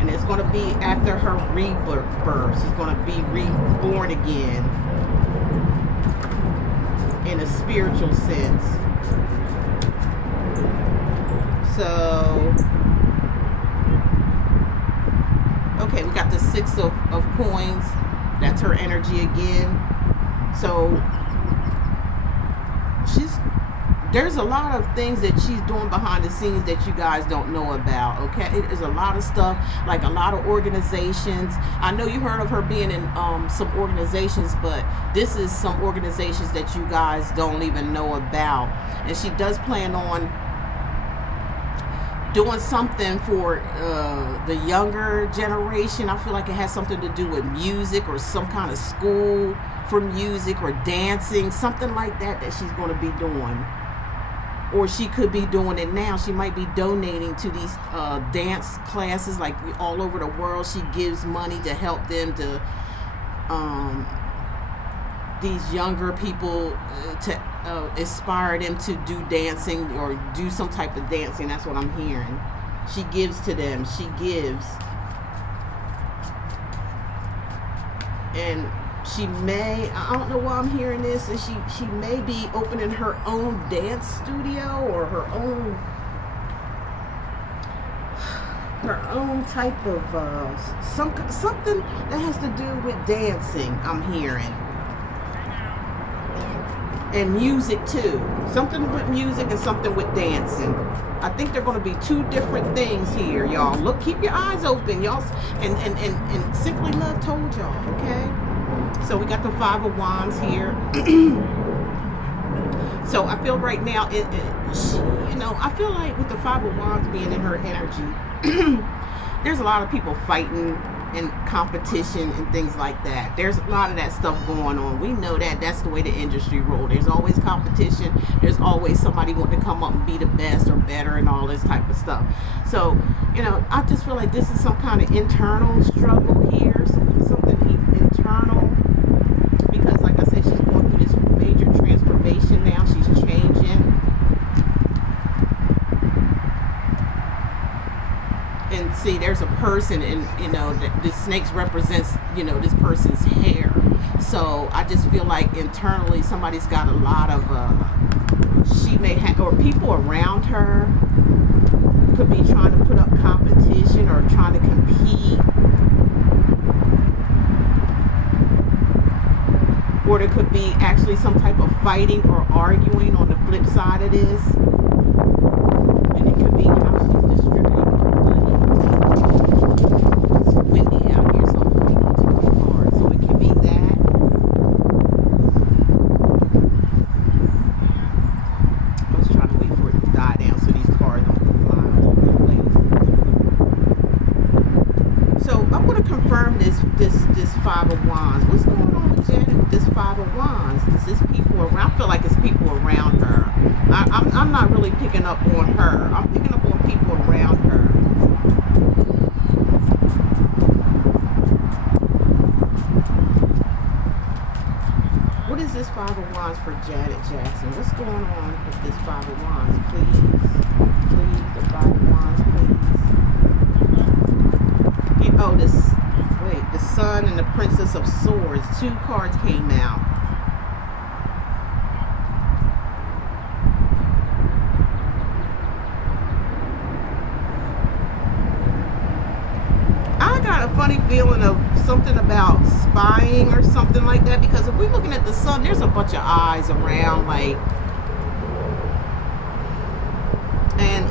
And it's going to be after her rebirth. She's going to be reborn again in a spiritual sense. So, okay, we got the Six of Coins. That's her energy again. So, there's a lot of things that she's doing behind the scenes that you guys don't know about, okay? There's a lot of stuff, like a lot of organizations. I know you heard of her being in some organizations, but this is some organizations that you guys don't even know about. And she does plan on doing something for the younger generation. I feel like it has something to do with music or some kind of school for music or dancing, something like that she's going to be doing. Or she could be doing it now. She might be donating to these dance classes like all over the world. She gives money to help them to these younger people to inspire them to do dancing or do some type of dancing. That's what I'm hearing. She gives to them. She gives. And she may, I don't know why I'm hearing this, and she may be opening her own dance studio or her own type of something that has to do with dancing, I'm hearing. And music too. Something with music and something with dancing. I think they're going to be two different things here, y'all. Look, keep your eyes open, y'all. And Simply Love told y'all, okay? So we got the Five of Wands here. So I feel right now, I feel like with the Five of Wands being in her energy, there's a lot of people fighting and competition and things like that. There's a lot of that stuff going on. We know that. That's the way the industry rolls. There's always competition. There's always somebody wanting to come up and be the best or better and all this type of stuff. So, you know, I just feel like this is some kind of internal struggle here, something internal, because like I said, she's going through this major transformation now. She's changing. And see, there's a person, and you know, the snakes represents, you know, this person's hair. So I just feel like internally somebody's got a lot of she may have, or people around her could be trying to put up competition or trying to compete, or there could be actually some type of fighting or arguing on the flip side of this. And it could be how she's distributing her money. It's windy out here, so I'm holding on to my card. So it could be that. I was trying to wait for it to die down so these cards don't fly all over the place. So I'm going to confirm this Five of Wands. What's going on with Janet with this Five of Wands? Is this people around? I feel like it's people around her. I'm not really picking up on her. I'm picking up on people around her. What is this Five of Wands for Janet Jackson? What's going on with this Five of Wands? Please, the Five of Wands, please. Oh, the Sun and the Princess of Swords. Two cards came out. I got a funny feeling of something about spying or something like that, because if we're looking at the Sun, there's a bunch of eyes around, like, and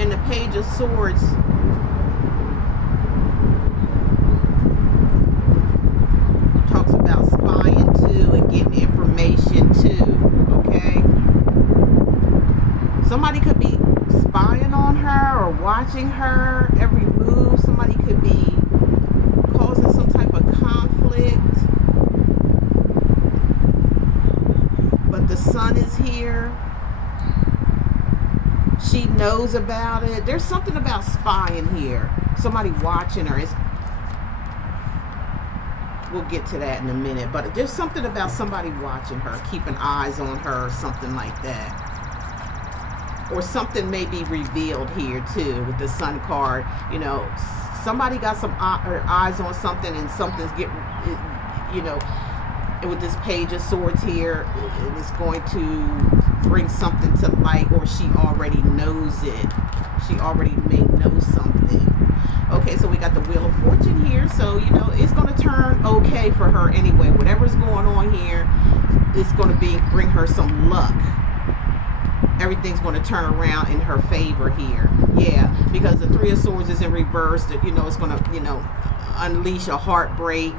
and the Page of Swords talks about spying too and getting information too, okay? Somebody could be spying on her or watching her every move. Somebody could be causing some type of conflict. But the Sun is here. She knows about it. There's something about spying here. Somebody watching her. We'll get to that in a minute. But there's something about somebody watching her, keeping eyes on her or something like that. Or something may be revealed here too with the Sun card. You know, somebody got some eyes on something, and something's you know, with this Page of Swords here, it's going to bring something to light, or she already knows it. She already may know something. Okay, so we got the Wheel of Fortune here. So, you know, it's going to turn okay for her anyway. Whatever's going on here, it's going to bring her some luck. Everything's going to turn around in her favor here. Yeah, because the Three of Swords is in reverse. That, you know, it's going to, you know, unleash a heartbreak.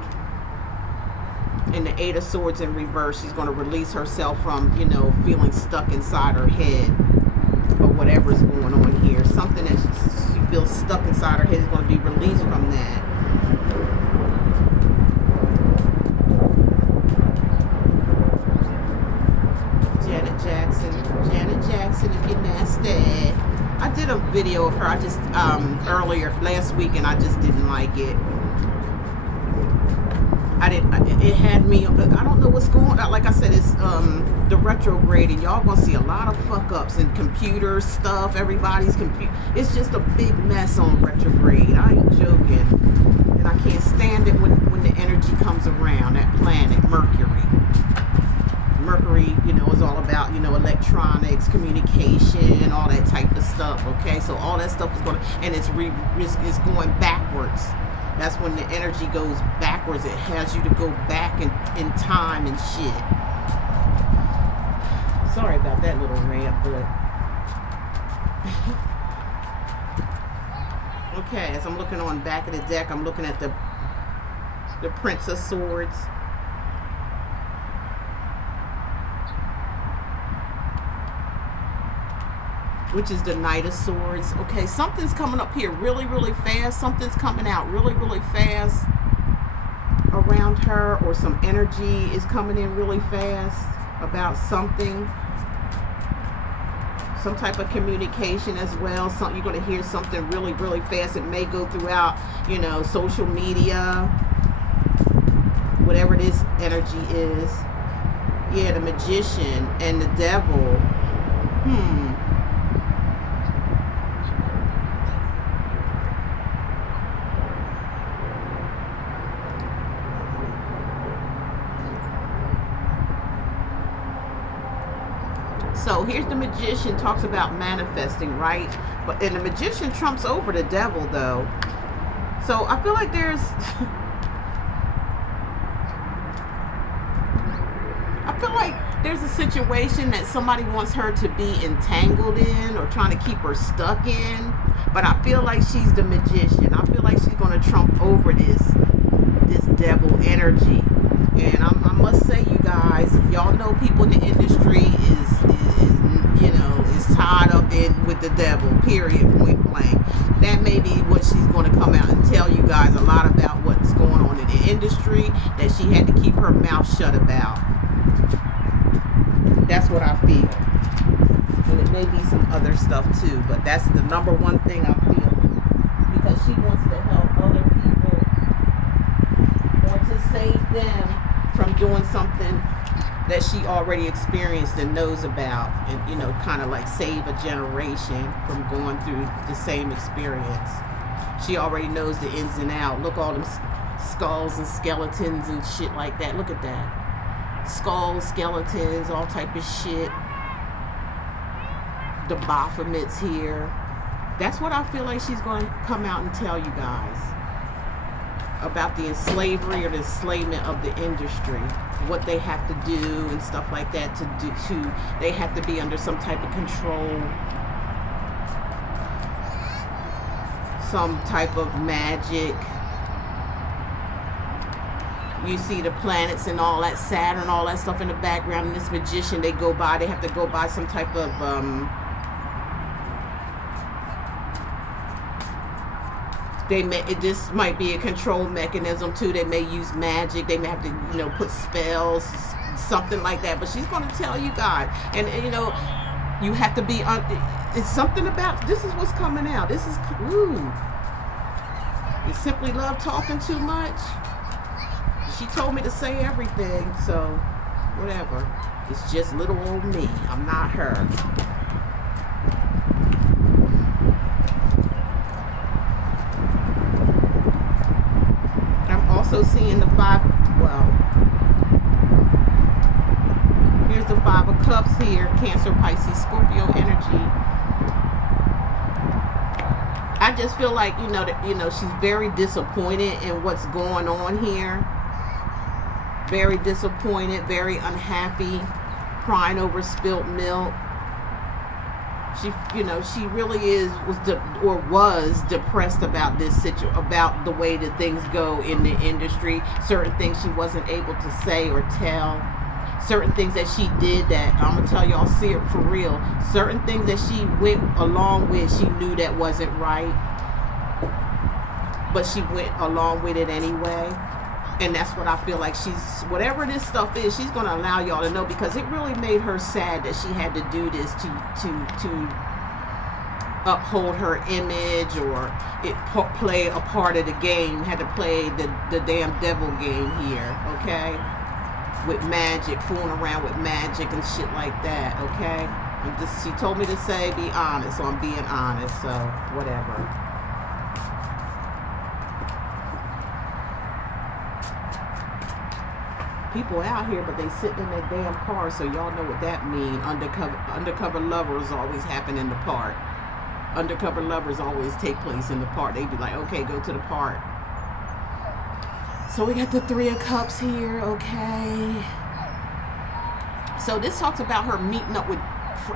And the Eight of Swords in reverse, she's going to release herself from, you know, feeling stuck inside her head, or whatever's going on here. Something that she feels stuck inside her head is going to be released from that. Janet Jackson, if you're nasty. I did a video of her, I just, earlier, last week, and I just didn't like it. It had me, I don't know what's going on. Like I said, it's the retrograde, and y'all gonna see a lot of fuck ups and computer stuff. Everybody's it's just a big mess on retrograde. I ain't joking. And I can't stand it when the energy comes around, that planet, Mercury. Mercury, you know, is all about, you know, electronics, communication, all that type of stuff, okay? So all that stuff is going to, and it's going backwards. That's when the energy goes backwards. It has you to go back in time and shit. Sorry about that little rant, but... Okay, as I'm looking on back of the deck, I'm looking at the Prince of Swords. which is the Knight of Swords. Okay, something's coming up here really, really fast. Something's coming out really, really fast around her, or some energy is coming in really fast about something. Some type of communication as well. You're going to hear something really, really fast. It may go throughout, you know, social media, whatever this energy is. Yeah, the Magician and the Devil. So here's the Magician, talks about manifesting, right? And the Magician trumps over the Devil, though. So I feel like there's a situation that somebody wants her to be entangled in, or trying to keep her stuck in. But I feel like she's the Magician. I feel like she's going to trump over this Devil energy. And I must say, you guys, y'all know people in the industry is tied up in with the Devil, period, point blank. That may be what she's going to come out and tell you guys a lot about what's going on in the industry that she had to keep her mouth shut about. That's what I feel. And it may be some other stuff too, but that's the number one thing I feel. Because she wants to help other people, or to save them from doing something that she already experienced and knows about, and, you know, kind of like save a generation from going through the same experience. She already knows the ins and outs. Look, all them skulls and skeletons and shit like that. Look at that. Skulls, skeletons, all type of shit. The Baphomets here. That's what I feel like she's going to come out and tell you guys about, the slavery or the enslavement of the industry, what they have to do and stuff like that they have to be under some type of control, some type of magic. You see the planets and all that, Saturn, all that stuff in the background. And this Magician, they have to go by some type of this might be a control mechanism too. They may use magic. They may have to, you know, put spells, something like that. But she's going to tell you guys, and you know, you have to be. It's something about this is what's coming out. This is Is Simply Love talking too much? She told me to say everything, so whatever. It's just little old me. I'm not her. Also seeing the here's the Five of Cups here, Cancer, Pisces, Scorpio energy. I just feel like, she's very disappointed in what's going on here. Very disappointed, very unhappy, crying over spilt milk. She really was depressed about this situation, about the way that things go in the industry. Certain things she wasn't able to say or tell. Certain things that she did that, I'm going to tell y'all, see it for real. Certain things that she went along with, she knew that wasn't right. But she went along with it anyway. And that's what I feel like whatever this stuff is, she's going to allow y'all to know, because it really made her sad that she had to do this to uphold her image, or play a part of the game, had to play the damn devil game here, okay? With magic, fooling around with magic and shit like that, okay? She told me to say, be honest, so I'm being honest, so whatever. People out here, but they sitting in their damn car, so y'all know what that means. Undercover lovers always happen in the park. Undercover lovers always take place in the park. They be like, okay, go to the park. So we got the Three of Cups here, okay. So this talks about her meeting up with,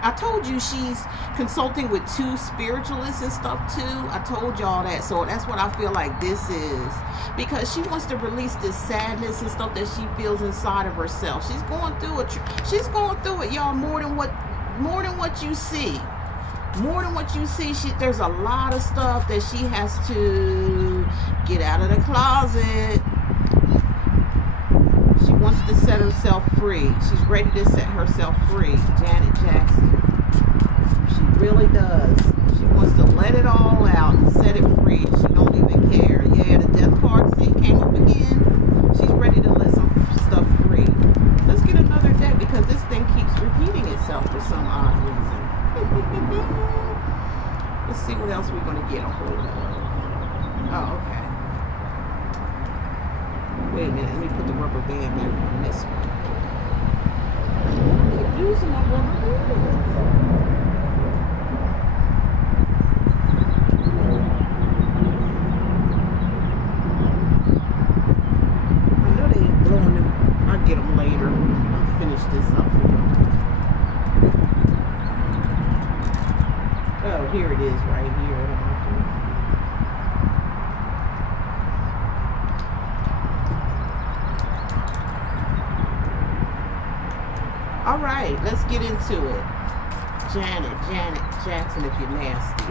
I told you she's consulting with 2 spiritualists and stuff too. I told y'all that. So that's what I feel like this is. Because she wants to release this sadness and stuff that she feels inside of herself. She's going through it. She's going through it, y'all, more than what you see. more than what you see. There's a lot of stuff that she has to get out of the closet. She wants to set herself free. She's ready to set herself free. Janet Jackson. She really does. She wants to let it all out and set it free. She don't even care. Yeah, the death card came up again. She's ready to let some stuff free. Let's get another deck because this thing keeps repeating itself for some odd reason. Let's see what else we're going to get a hold of. Oh, okay. Wait a minute, let me put the rubber band back on this one. I keep using my rubber bands. I know they ain't blowing them. I'll get them later. I'll finish this up. Oh, here it is right here. All right, let's get into it. Janet Jackson, if you're nasty.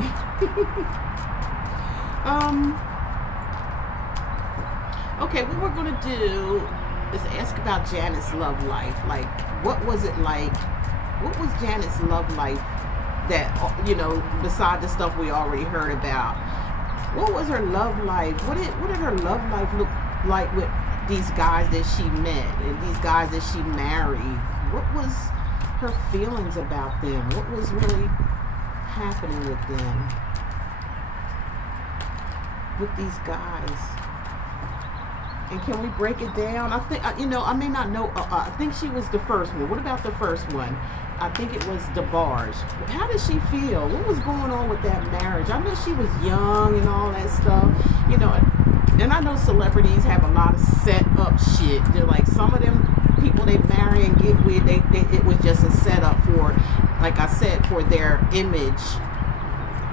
Okay, what we're gonna do is ask about Janet's love life. Like, what was it like? What was Janet's love life that, you know, beside the stuff we already heard about? What was her love life? What did her love life look like with these guys that she met and these guys that she married? What was her feelings about them? What was really happening with them, with these guys? And can we break it down? I think, you know, I may not know. I think she was the first one. What about the first one? I think it was DeBarge. How did she feel? What was going on with that marriage? I know she was young and all that stuff, you know. And I know celebrities have a lot of set up shit. They're like, some of them people they marry and get with, it was just a setup for, like I said, for their image.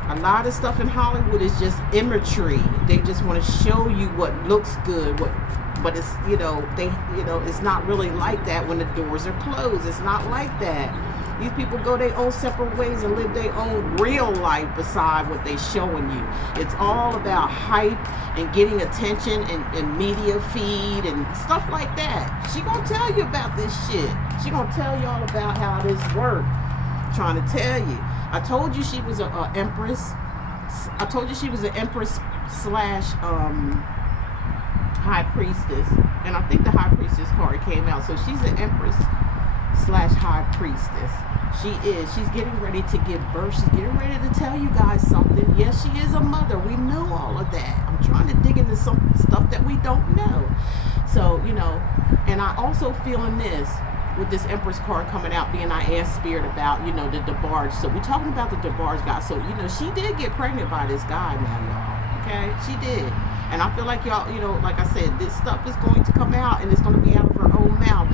A lot of stuff in Hollywood is just imagery. They just want to show you what looks good, but it's, you know, it's not really like that when the doors are closed. It's not like that. These people go their own separate ways and live their own real life beside what they're showing you. It's all about hype and getting attention and media feed and stuff like that. She gonna tell you about this shit. She gonna tell y'all about how this works. Trying to tell you. I told you she was a empress. I told you she was an empress slash high priestess. And I think the high priestess card came out. So she's an empress slash high priestess. She is. She's getting ready to give birth. She's getting ready to tell you guys something. Yes, she is a mother. We know all of that. I'm trying to dig into some stuff that we don't know. So, you know, and I also feeling this with this Empress card coming out, being I asked Spirit about, you know, the DeBarge. So we're talking about the DeBarge guy. So, you know, she did get pregnant by this guy now, y'all. Okay? She did. And I feel like y'all, you know, like I said, this stuff is going to come out and it's going to be out of her own mouth.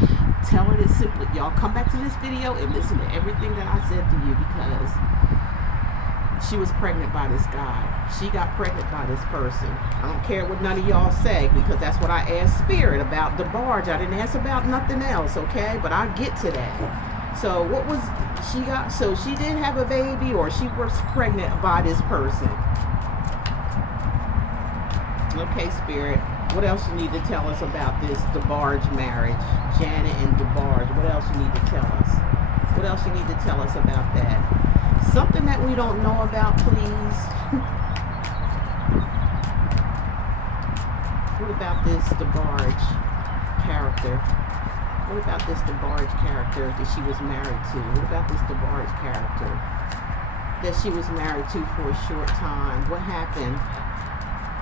Tell it simply. Y'all come back to this video and listen to everything that I said to you, because she was pregnant by this guy. She got pregnant by this person. I don't care what none of y'all say, because that's what I asked Spirit about DeBarge. I didn't ask about nothing else, okay? But I'll get to that. So what was she got? So she did have a baby, or she was pregnant by this person. Okay, Spirit. What else you need to tell us about this DeBarge marriage? Janet and DeBarge. What else you need to tell us? What else you need to tell us about that? Something that we don't know about, please. What about this DeBarge character? What about this DeBarge character that she was married to? What about this DeBarge character that she was married to for a short time? What happened?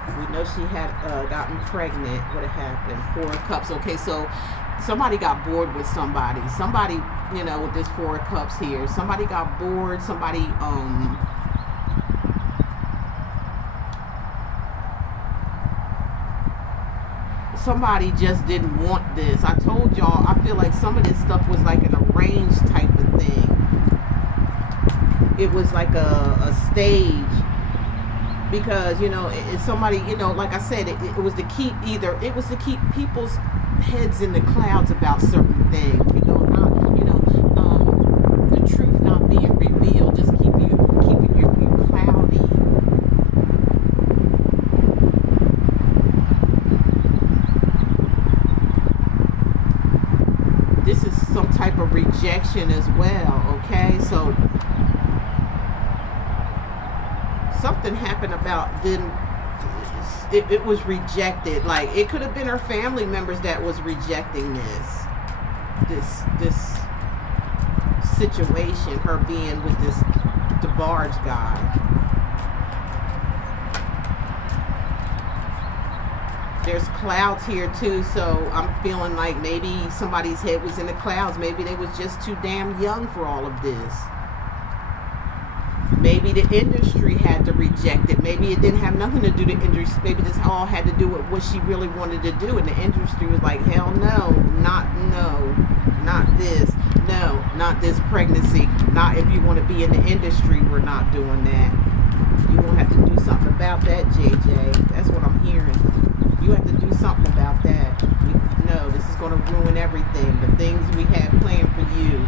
We know she had gotten pregnant. What had happened? 4 of Cups. Okay, so somebody got bored with somebody. Somebody, you know, with this 4 of Cups here. Somebody got bored. Somebody, somebody just didn't want this. I told y'all, I feel like some of this stuff was like an arranged type of thing. It was like a stage. Because, you know, it's somebody, you know, like I said, it was to keep people's heads in the clouds about certain things, you know, not, you know, the truth not being revealed, just keeping rejection as well, okay? So something happened about then. It was rejected. Like, it could have been her family members that was rejecting this situation, her being with this DeBarge guy. There's clouds here too, so I'm feeling like maybe somebody's head was in the clouds. Maybe they was just too damn young for all of this. Maybe the industry had to reject it. Maybe it didn't have nothing to do with the industry. Maybe this all had to do with what she really wanted to do. And the industry was like, hell no, not this. No, not this pregnancy. Not if you want to be in the industry, we're not doing that. You're going to have to do something about that, JJ. That's what I'm hearing. You have to do something about that. No, this is going to ruin everything. The things we had planned for you,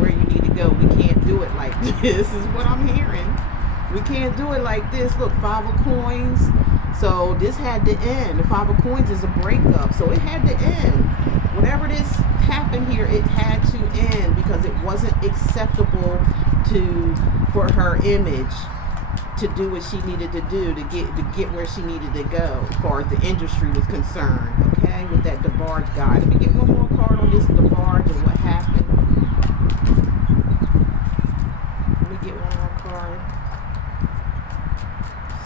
where you need to go, we can't do it like this, is what I'm hearing. We can't do it like this. Look, 5 of coins. So this had to end. The 5 of coins is a breakup. So it had to end. Whatever this happened here, it had to end because it wasn't acceptable for her image to do what she needed to do to get where she needed to go as far as the industry was concerned. Okay, with that DeBarge guy. Let me get one more card on this DeBarge and what happened. Let me get one more card.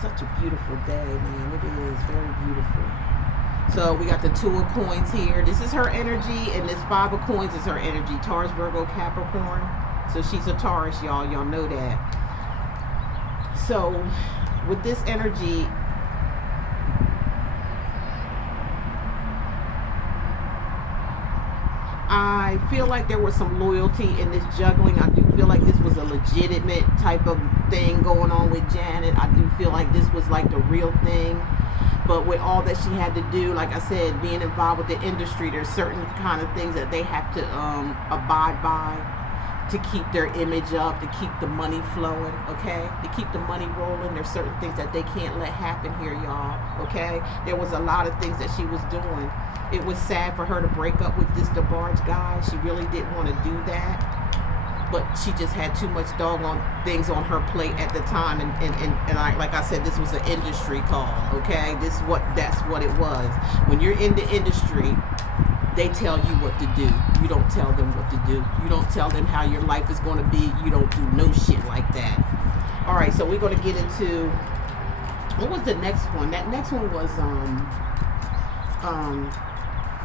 Such a beautiful day, man. It is very beautiful. So we got the 2 of coins here. This is her energy, and this 5 of coins is her energy. Taurus, Virgo, Capricorn. So she's a Taurus, y'all. Y'all know that. So with this energy, I feel like there was some loyalty in this juggling. I do feel like this was a legitimate type of thing going on with Janet. I do feel like this was like the real thing. But with all that she had to do, like I said, being involved with the industry, there's certain kind of things that they have to abide by to keep their image up, to keep the money flowing, okay? To keep the money rolling. There's certain things that they can't let happen here, y'all, okay? There was a lot of things that she was doing. It was sad for her to break up with this DeBarge guy. She really didn't want to do that. But she just had too much doggone things on her plate at the time. And like I said, this was an industry call, okay? That's what it was. When you're in the industry, they tell you what to do. You don't tell them what to do. You don't tell them how your life is going to be. You don't do no shit like that. All right, so we're going to get into, what was the next one? That next one was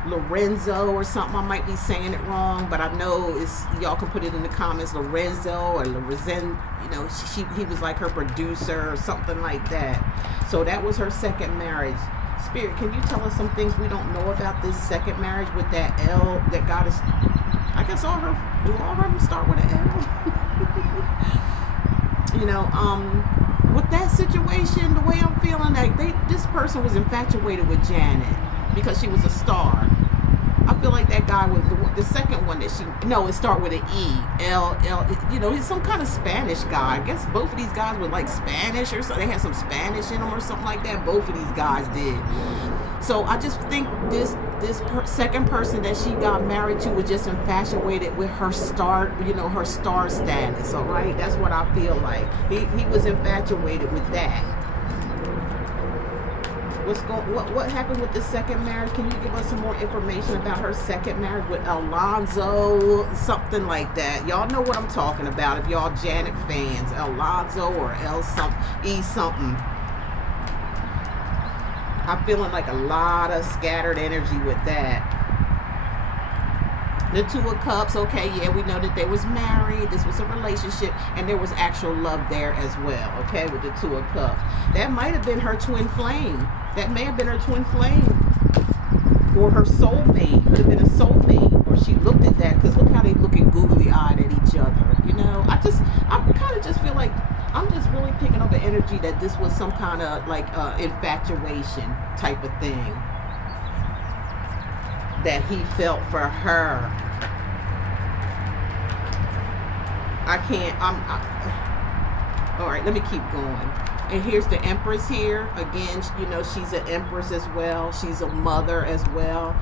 Lorenzo or something. I might be saying it wrong, but I know it's, y'all can put it in the comments, Lorenzo or Lorenzen, you know, he was like her producer or something like that. So that was her second marriage. Spirit, can you tell us some things we don't know about this second marriage with that L that God is, I guess do all of them start with an L? You know, with that situation, the way I'm feeling, like this person was infatuated with Janet because she was a star. I feel like that guy was the second one that it started with an E, L, you know, he's some kind of Spanish guy. I guess both of these guys were like Spanish or something. They had some Spanish in them or something like that. Both of these guys did. So I just think this second person that she got married to was just infatuated with her star, you know, her star status, all right? That's what I feel like. He was infatuated with that. What happened with the second marriage? Can you give us some more information about her second marriage with Alonzo, something like that? Y'all know what I'm talking about if y'all Janet fans. Alonzo or E something. I'm feeling like a lot of scattered energy with that. The 2 of Cups, okay, yeah, we know that they was married. This was a relationship, and there was actual love there as well, okay, with the 2 of Cups. That might have been her twin flame. That may have been her twin flame. Or her soulmate. Could have been a soulmate. Or she looked at that, because look how they looking googly-eyed at each other, you know? I kind of just feel like, I'm just really picking up the energy that this was some kind of, like, infatuation type of thing that he felt for her. All right, let me keep going. And here's the Empress here. Again, you know, she's an Empress as well. She's a mother as well.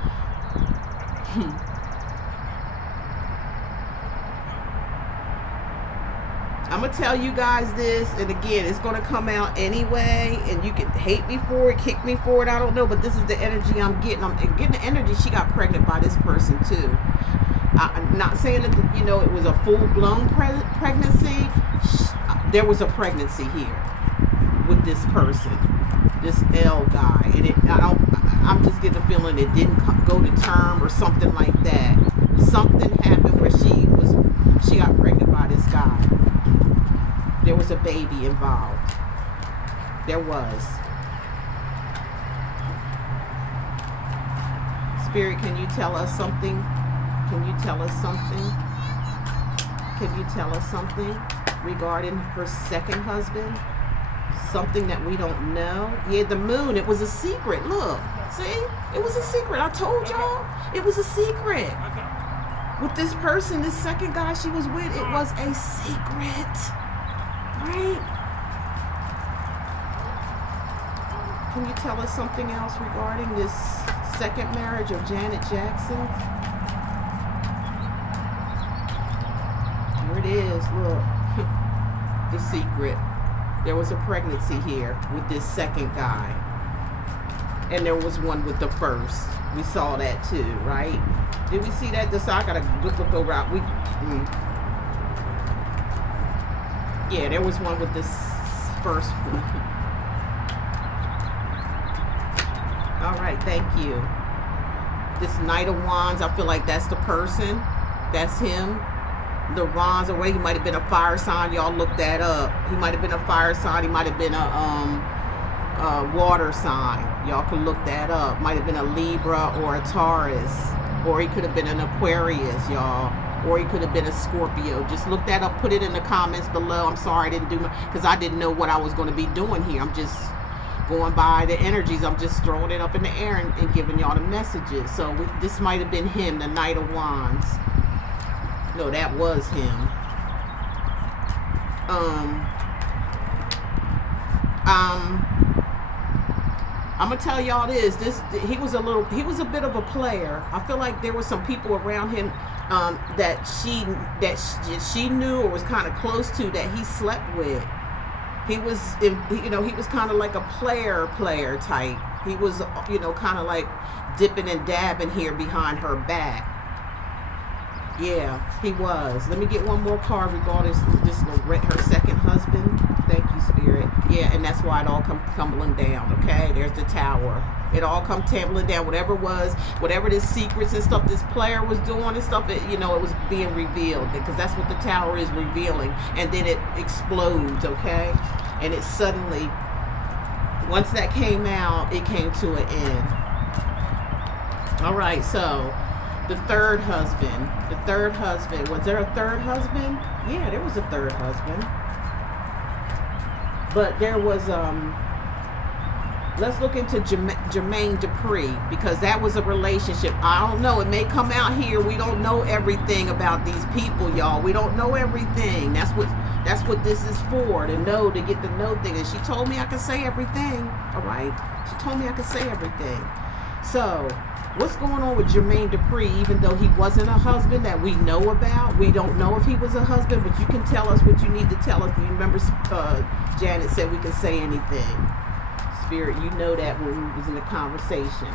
I'm gonna tell you guys this, and again, it's gonna come out anyway, and you can hate me for it, kick me for it, I don't know, but this is the energy I'm getting. I'm getting the energy she got pregnant by this person too. I'm not saying that, you know, it was a full-blown pregnancy. There was a pregnancy here with this person, this L guy, and I'm just getting the feeling it didn't go to term or something like that. Something happened where she got pregnant by this guy. There was a baby involved. There was. Spirit, can you tell us something? Can you tell us something? Can you tell us something regarding her second husband? Something that we don't know? Yeah, the moon. It was a secret. Look. See? It was a secret. I told y'all. It was a secret. With this person, this second guy she was with, it was a secret. Right? Can you tell us something else regarding this second marriage of Janet Jackson? Here it is, look. The secret. There was a pregnancy here with this second guy. And there was one with the first. We saw that too, right? Did we see that? I gotta look over out. Yeah, there was one with this first one. All right, thank you. This Knight of Wands, I feel like that's the person. That's him. The Wands, or he might have been a fire sign. Y'all look that up. He might have been a fire sign. He might have been a water sign. Y'all can look that up. Might have been a Libra or a Taurus. Or he could have been an Aquarius, y'all. Or he could have been a Scorpio. Just look that up. Put it in the comments below. I'm sorry I didn't do because I didn't know what I was going to be doing here. I'm just going by the energies. I'm just throwing it up in the air and giving y'all the messages. So this might have been him, the Knight of Wands. No, that was him. I'm gonna tell y'all this. He was a bit of a player. I feel like there were some people around him that she knew or was kind of close to that he slept with. He was kind of like a player type. He was, kind of like dipping and dabbing here behind her back. Yeah, he was. Let me get one more card regarding this her second husband. Thank you, Spirit. Yeah, and that's why it all come tumbling down, okay? There's the Tower. It all come tumbling down. Whatever this secrets and stuff this player was doing and stuff, it was being revealed because that's what the Tower is revealing. And then it explodes, okay? And it suddenly, once that came out, it came to an end. All right, so the third husband. Was there a third husband? Yeah, there was a third husband. But there was, let's look into Jermaine Dupri, because that was a relationship. I don't know. It may come out here. We don't know everything about these people, y'all. We don't know everything. That's what this is for, to get to know things. And she told me I could say everything, all right? She told me I could say everything. So, what's going on with Jermaine Dupri, even though he wasn't a husband that we know about? We don't know if he was a husband, but you can tell us what you need to tell us. You remember Janet said we could say anything. Spirit, you know that when we was in the conversation.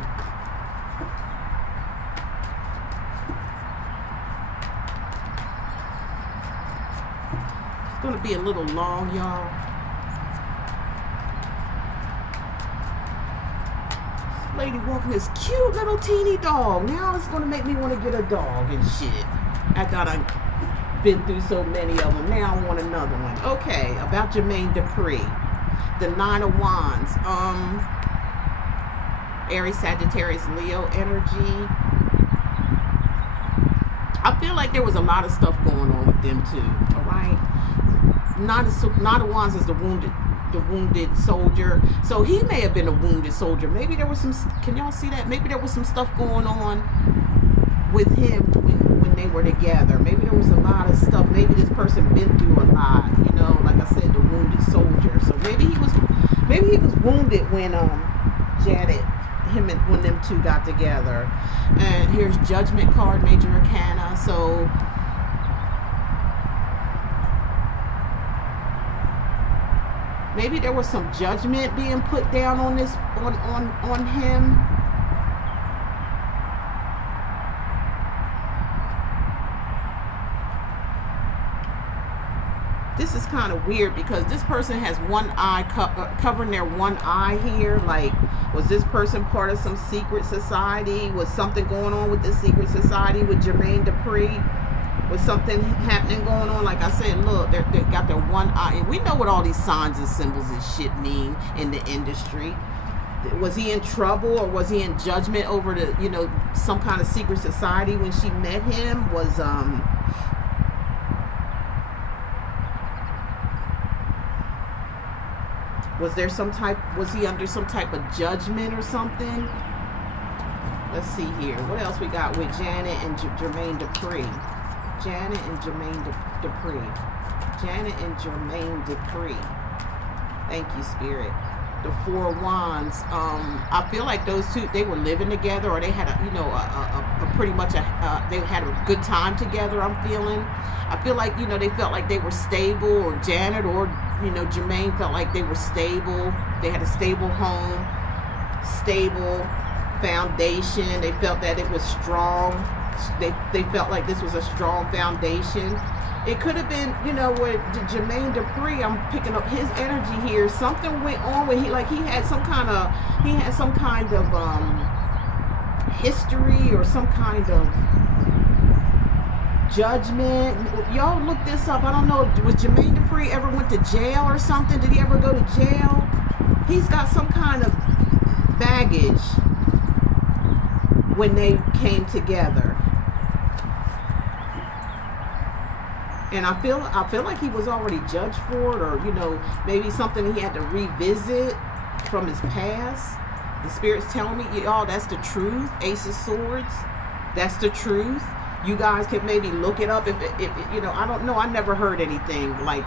It's going to be a little long, y'all. Lady walking this cute little teeny dog. Now it's going to make me want to get a dog and shit. I've been through so many of them. Now I want another one. Okay, about Jermaine Dupri. The Nine of Wands. Aries, Sagittarius, Leo energy. I feel like there was a lot of stuff going on with them too. Alright? Nine of Wands is the wounded soldier. So he may have been a wounded soldier. Maybe there was some, can y'all see that? Maybe there was some stuff going on with him when they were together. Maybe there was a lot of stuff. Maybe this person been through a lot, like I said, the wounded soldier. So maybe he was wounded when when them two got together. And here's Judgment card, Major Arcana. So Maybe there was some judgment being put down on this, on him. This is kind of weird because this person has one eye covering their one eye here. Like, was this person part of some secret society? Was something going on with this secret society with Jermaine Dupri? Was something happening going on? Like I said, look, they got their one eye. And we know what all these signs and symbols and shit mean in the industry. Was he in trouble, or was he in judgment over the, you know, some kind of secret society when she met him? Was he under some type of judgment or something? Let's see here. What else we got with Janet and Jermaine Dupri? Janet and Jermaine Dupri. Janet and Jermaine Dupri. Thank you, Spirit. The Four of Wands. I feel like those two, they were living together, or they had they had a good time together. I'm feeling. I feel like, you know, they felt like they were stable, or Janet or, you know, Jermaine felt like they were stable. They had a stable home, stable foundation. They felt that it was strong. They felt like this was a strong foundation. It could have been, you know, with Jermaine Dupri, I'm picking up his energy here. Something went on with he had some kind of history, or some kind of judgment. Y'all look this up. I don't know, was Jermaine Dupri ever went to jail or something? Did he ever go to jail? He's got some kind of baggage when they came together. And I feel like he was already judged for it, or, you know, maybe something he had to revisit from his past. The Spirit's telling me, y'all, that's the truth. Ace of Swords, that's the truth. You guys can maybe look it up if you know, I don't know. I never heard anything. I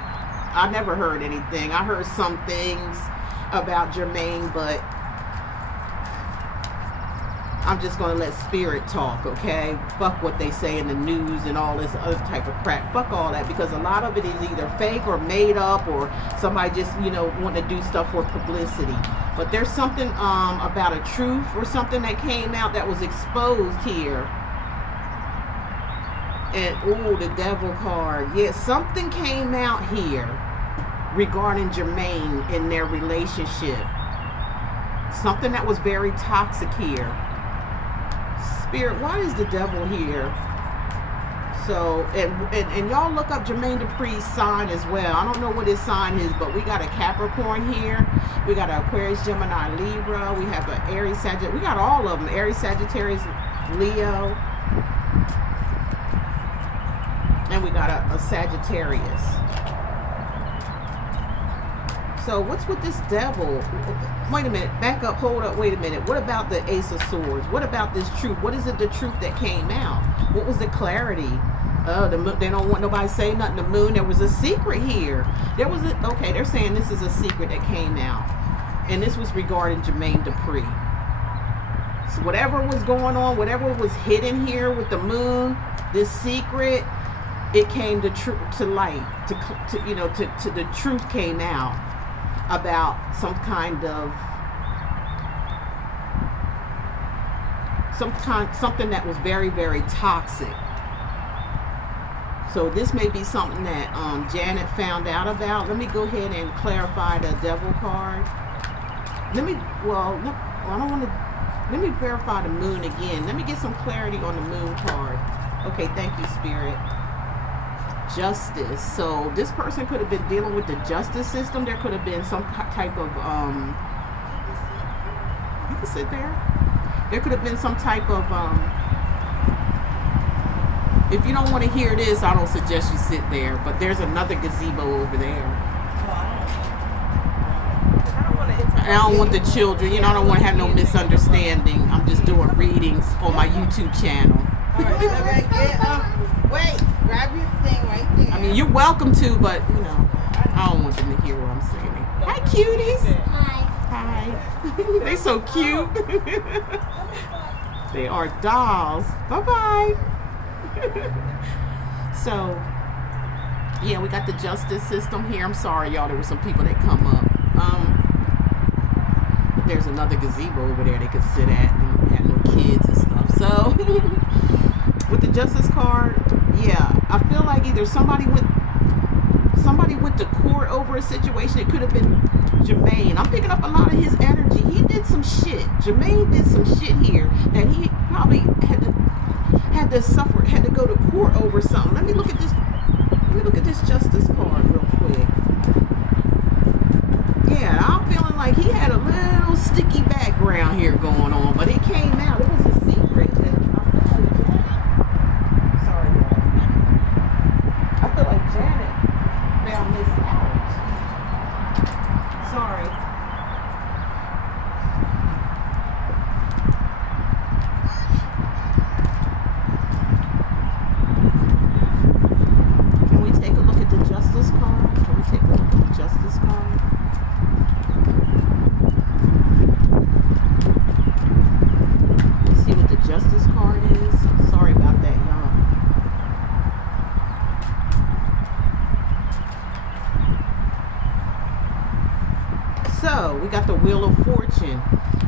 heard some things about Jermaine, but I'm just going to let Spirit talk, okay? Fuck what they say in the news and all this other type of crap. Fuck all that, because a lot of it is either fake or made up, or somebody just, you know, want to do stuff for publicity. But there's something about a truth or something that came out that was exposed here. And, ooh, the Devil card. Yeah, something came out here regarding Jermaine in their relationship. Something that was very toxic here. Spirit, why is the Devil here? So, and y'all look up Jermaine Dupri's sign as well. I don't know what his sign is, but we got a Capricorn here. We got an Aquarius, Gemini, Libra. We have an Aries, Sagittarius. We got all of them. Aries, Sagittarius, Leo. And we got a Sagittarius. So what's with this Devil? Wait a minute. Back up. Hold up. Wait a minute. What about the Ace of Swords? What about this truth? What is it, the truth that came out? What was the clarity? The moon, they don't want nobody to say nothing. The moon, there was a secret here. There was a, okay, they're saying this is a secret that came out. And this was regarding Jermaine Dupri. So whatever was going on, whatever was hidden here with the moon, this secret, it came to light. To the truth came out about something that was very, very toxic. So this may be something that Janet found out about. Let me go ahead and clarify the Devil card. Let me verify the moon again. Let me get some clarity on the moon card. Okay, thank you, Spirit. Justice. So this person could have been dealing with the justice system. There could have been some type of you can sit there. There could have been some type of if you don't want to hear this, I don't suggest you sit there, but there's another gazebo over there. And I don't want the children, you know, I don't want to have no misunderstanding. I'm just doing readings on my YouTube channel. Wait, grab your thing right there. I mean, you're welcome to, but, you know, I don't want them to hear what I'm saying. Hi, cuties. Hi. They so cute. They are dolls. Bye-bye. So, yeah, we got the justice system here. I'm sorry, y'all. There were some people that come up. There's another gazebo over there they could sit at and have no kids and stuff. So with the Justice card, yeah, I feel like either somebody went to court over a situation. It could have been Jermaine. I'm picking up a lot of his energy. He did some shit. Jermaine did some shit here that he probably had to go to court over something. Let me look at this Justice card real quick. Yeah, I'm feeling like he had a little sticky background here going on, but it came out. It was a secret. Sorry, y'all. I feel like Janet found this out. Sorry. Can we take a look at the Justice card? Can we take a look at the Justice card? Let's see what the Justice card is. Sorry about that, y'all. So we got the Wheel of Fortune,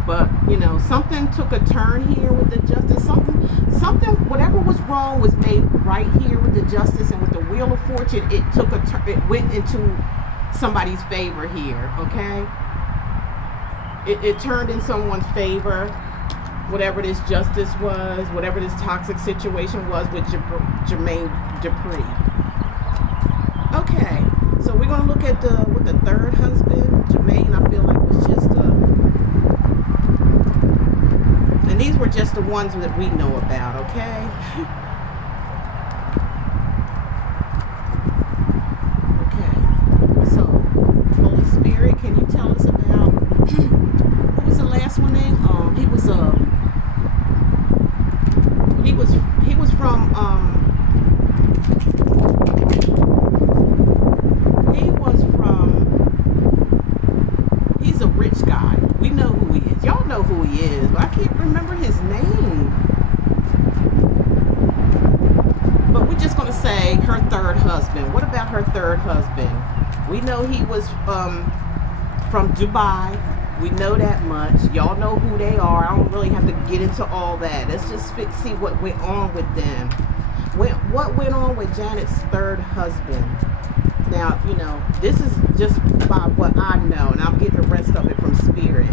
but you know, something took a turn here with the Justice. Something, whatever was wrong was made right here with the Justice, and with the Wheel of Fortune, it took a turn. It went into somebody's favor here. Okay, it turned in someone's favor. Whatever this Justice was, whatever this toxic situation was with Jermaine Dupri. Okay. So we're gonna look at with the third husband, Jermaine. I feel like was just and these were just the ones that we know about. Okay. Okay. So, Holy Spirit, can you tell us about what was the last one name? He was from he's a rich guy. We know who he is. Y'all know who he is, but I can't remember his name. But we're just gonna say her third husband. What about her third husband? We know he was from Dubai. We know that much. Y'all know who they are. I don't really have to get into all that. Let's just see what went on with them. What went on with Janet's third husband? Now, you know, this is just by what I know, and I'm getting the rest of it from Spirit.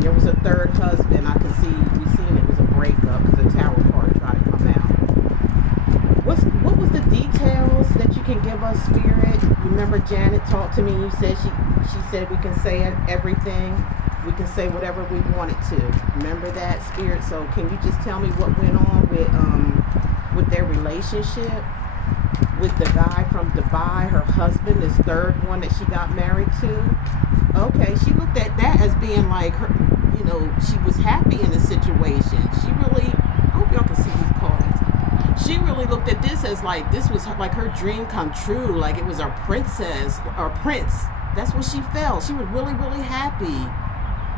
There was a third husband. I could see, we seen it was a breakup because the Tower card tried to come out. What was the details that you can give us, Spirit? Remember Janet talked to me, you said she said we can say everything. We can say whatever we wanted to. Remember that, Spirit? So can you just tell me what went on with their relationship? With the guy from Dubai, her husband, this third one that she got married to. Okay, she looked at that as being like her, you know, she was happy in the situation. She really, I hope y'all can see these cards. She really looked at this as like, this was like her dream come true. Like it was her princess or prince. That's what she felt. She was really, really happy.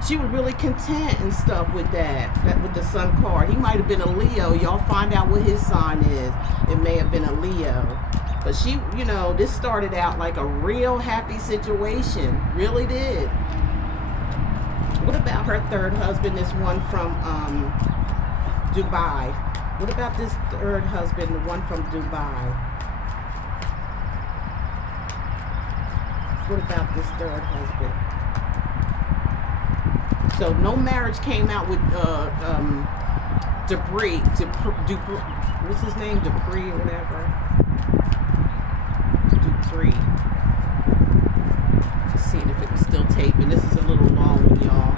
She was really content and stuff with that with the Sun card. He might have been a Leo. Y'all find out what his sign is. It may have been a Leo. But she, you know, this started out like a real happy situation. Really did. What about her third husband, this one from Dubai? What about this third husband, the one from Dubai? What about this third husband? So no marriage came out with Dupri, what's his name? Dupri or whatever. Dupri. Just seeing if it was still taping. This is a little long, y'all,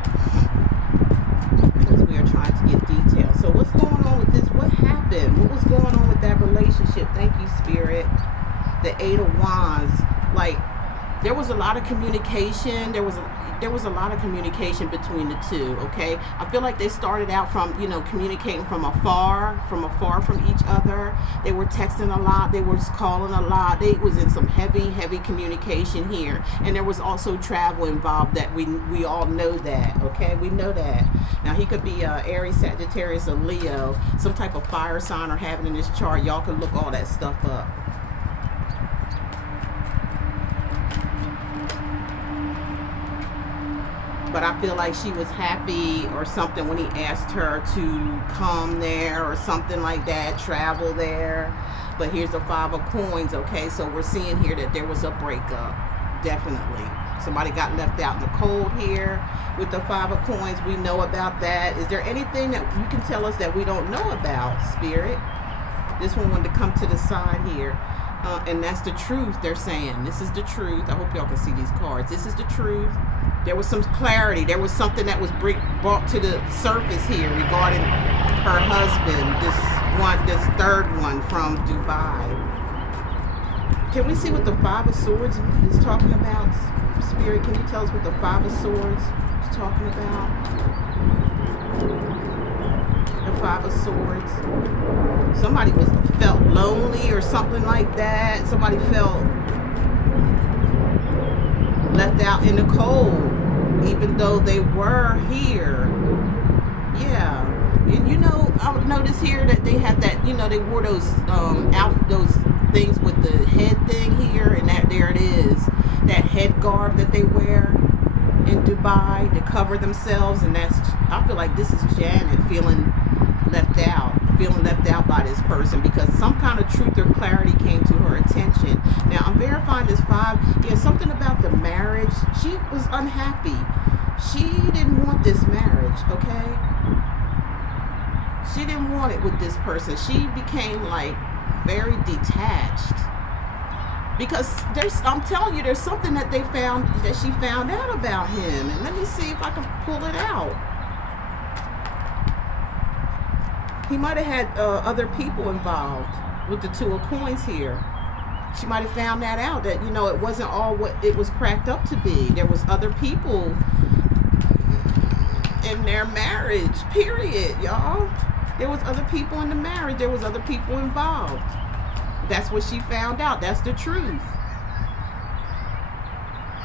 because we are trying to get details. So what's going on with this? What happened? What was going on with that relationship? Thank you, Spirit. The Eight of Wands. Like, there was a lot of communication. There was a lot of communication between the two, okay? I feel like they started out from, you know, communicating from afar from each other. They were texting a lot. They were calling a lot. They was in some heavy communication here. And there was also travel involved that we all know that, okay? We know that. Now, he could be Aries, Sagittarius, or Leo, some type of fire sign or having in this chart. Y'all can look all that stuff up. but I feel like she was happy or something when he asked her to come there or something like that, travel there. But here's the 5 of coins, okay? So we're seeing here that there was a breakup, definitely. Somebody got left out in the cold here with the 5 of coins. We know about that. Is there anything that you can tell us that we don't know about, Spirit? This one wanted to come to the side here. And that's the truth, they're saying. This is the truth. I hope y'all can see these cards. This is the truth. There was some clarity. There was something that was brought to the surface here regarding her husband, this third one from Dubai. Can we see what the 5 of Swords is talking about? Spirit, can you tell us what the 5 of Swords is talking about? The 5 of Swords. Somebody felt lonely or something like that. Somebody felt left out in the cold, even though they were here. Yeah. And you know, I would notice here that they had that, you know, they wore those those things with the head thing here, and that there it is, that head garb that they wear in Dubai to cover themselves. And that's, I feel like this is Janet feeling left out by this person, because some kind of truth or clarity came to her attention. Now I'm verifying this 5. Yeah, something about the marriage. She was unhappy. She didn't want this marriage, okay? She didn't want it with this person. She became like very detached, because I'm telling you, there's something that she found out about him. And let me see if I can pull it out. He might have had other people involved with the 2 of coins here. She might have found that out, that, you know, it wasn't all what it was cracked up to be. There was other people in their marriage, period, y'all. There was other people in the marriage. There was other people involved. That's what she found out. That's the truth.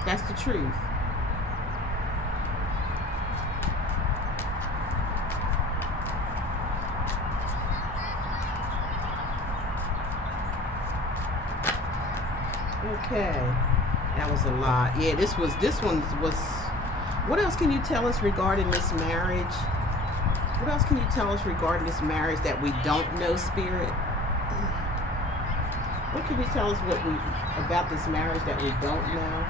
That's the truth. Okay, that was a lot. Yeah, this one was. What else can you tell us regarding this marriage? What else can you tell us regarding this marriage that we don't know, Spirit? What can you tell us about this marriage that we don't know?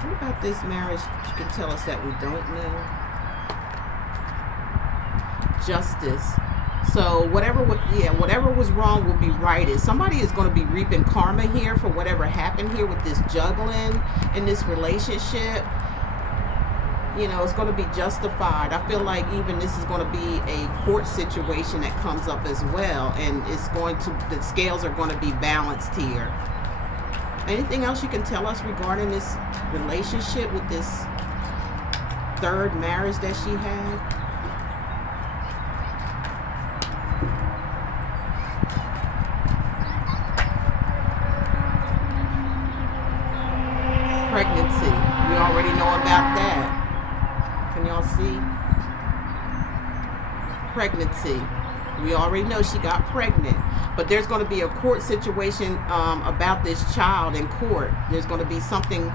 What about this marriage you can tell us that we don't know? Justice. So whatever was wrong will be righted. Somebody is going to be reaping karma here for whatever happened here with this juggling in this relationship. You know, it's going to be justified. I feel like even this is going to be a court situation that comes up as well, and the scales are going to be balanced here. Anything else you can tell us regarding this relationship with this third marriage that she had? Pregnancy. We already know about that. Can y'all see? Pregnancy. We already know she got pregnant. But there's going to be a court situation about this child in court. There's going to be something,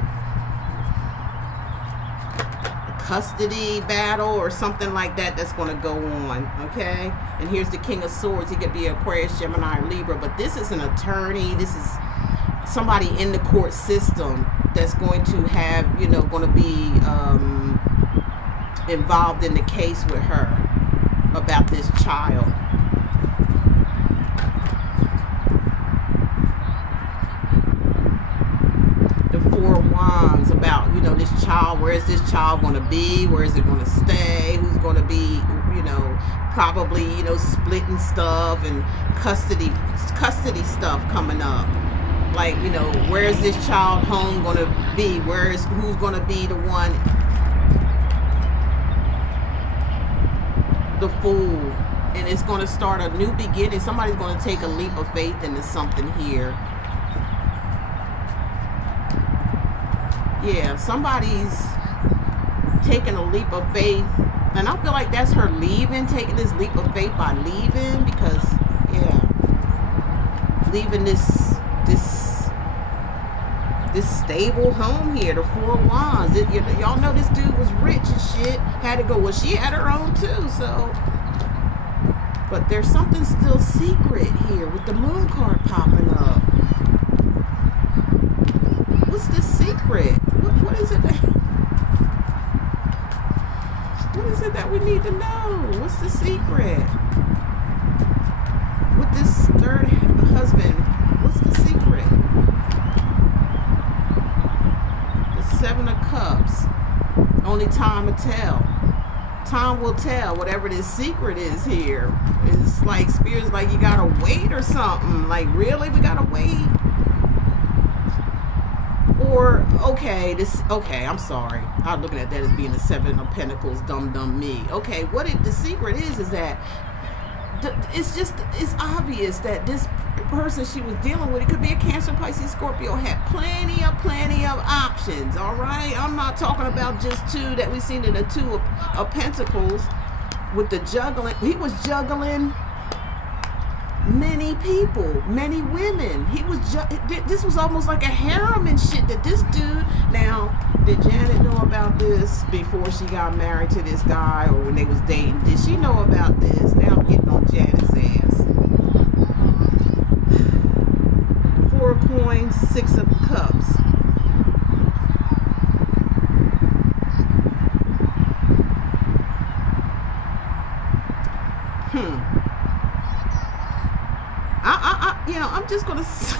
custody battle or something like that that's going to go on, okay? And here's the King of Swords. He could be Aquarius, Gemini, or Libra, but this is an attorney. This is somebody in the court system that's going to have, you know, going to be involved in the case with her about this child. The 4 of Wands, about, you know, this child. Where is this child going to be? Where is it going to stay? Who's going to be, you know, probably, you know, splitting stuff and custody stuff coming up. Like, you know, where is this child home going to be? Who's going to be the one? The Fool. And it's going to start a new beginning. Somebody's going to take a leap of faith into something here. Yeah, somebody's taking a leap of faith. And I feel like that's her leaving, taking this leap of faith by leaving, because, yeah, leaving this this stable home here, the Four Wands. Y'all know this dude was rich and shit. Had to go. Well, she had her own too, so. But there's something still secret here with the moon card popping up. What's the secret? What is it that... What is it that we need to know? What's the secret? With this third husband, what's the secret? The Seven of Cups. Only time will tell. Time will tell whatever this secret is here. It's like Spirit's like, you gotta wait or something. Like, really? We gotta wait? Or, okay, I'm sorry. I'm looking at that as being the Seven of Pentacles, dumb me. Okay, the secret is that it's obvious that this person she was dealing with, it could be a Cancer, Pisces, Scorpio, had plenty of options, all right? I'm not talking about just two that we've seen in the Two of Pentacles with the juggling. He was juggling many people, many women. This was almost like a harem and shit that this dude. Now, did Janet know about this before she got married to this guy, or when they was dating? Did she know about this? Now I'm getting on Janet's ass. Four of Coins, Six of Cups. I'm just gonna say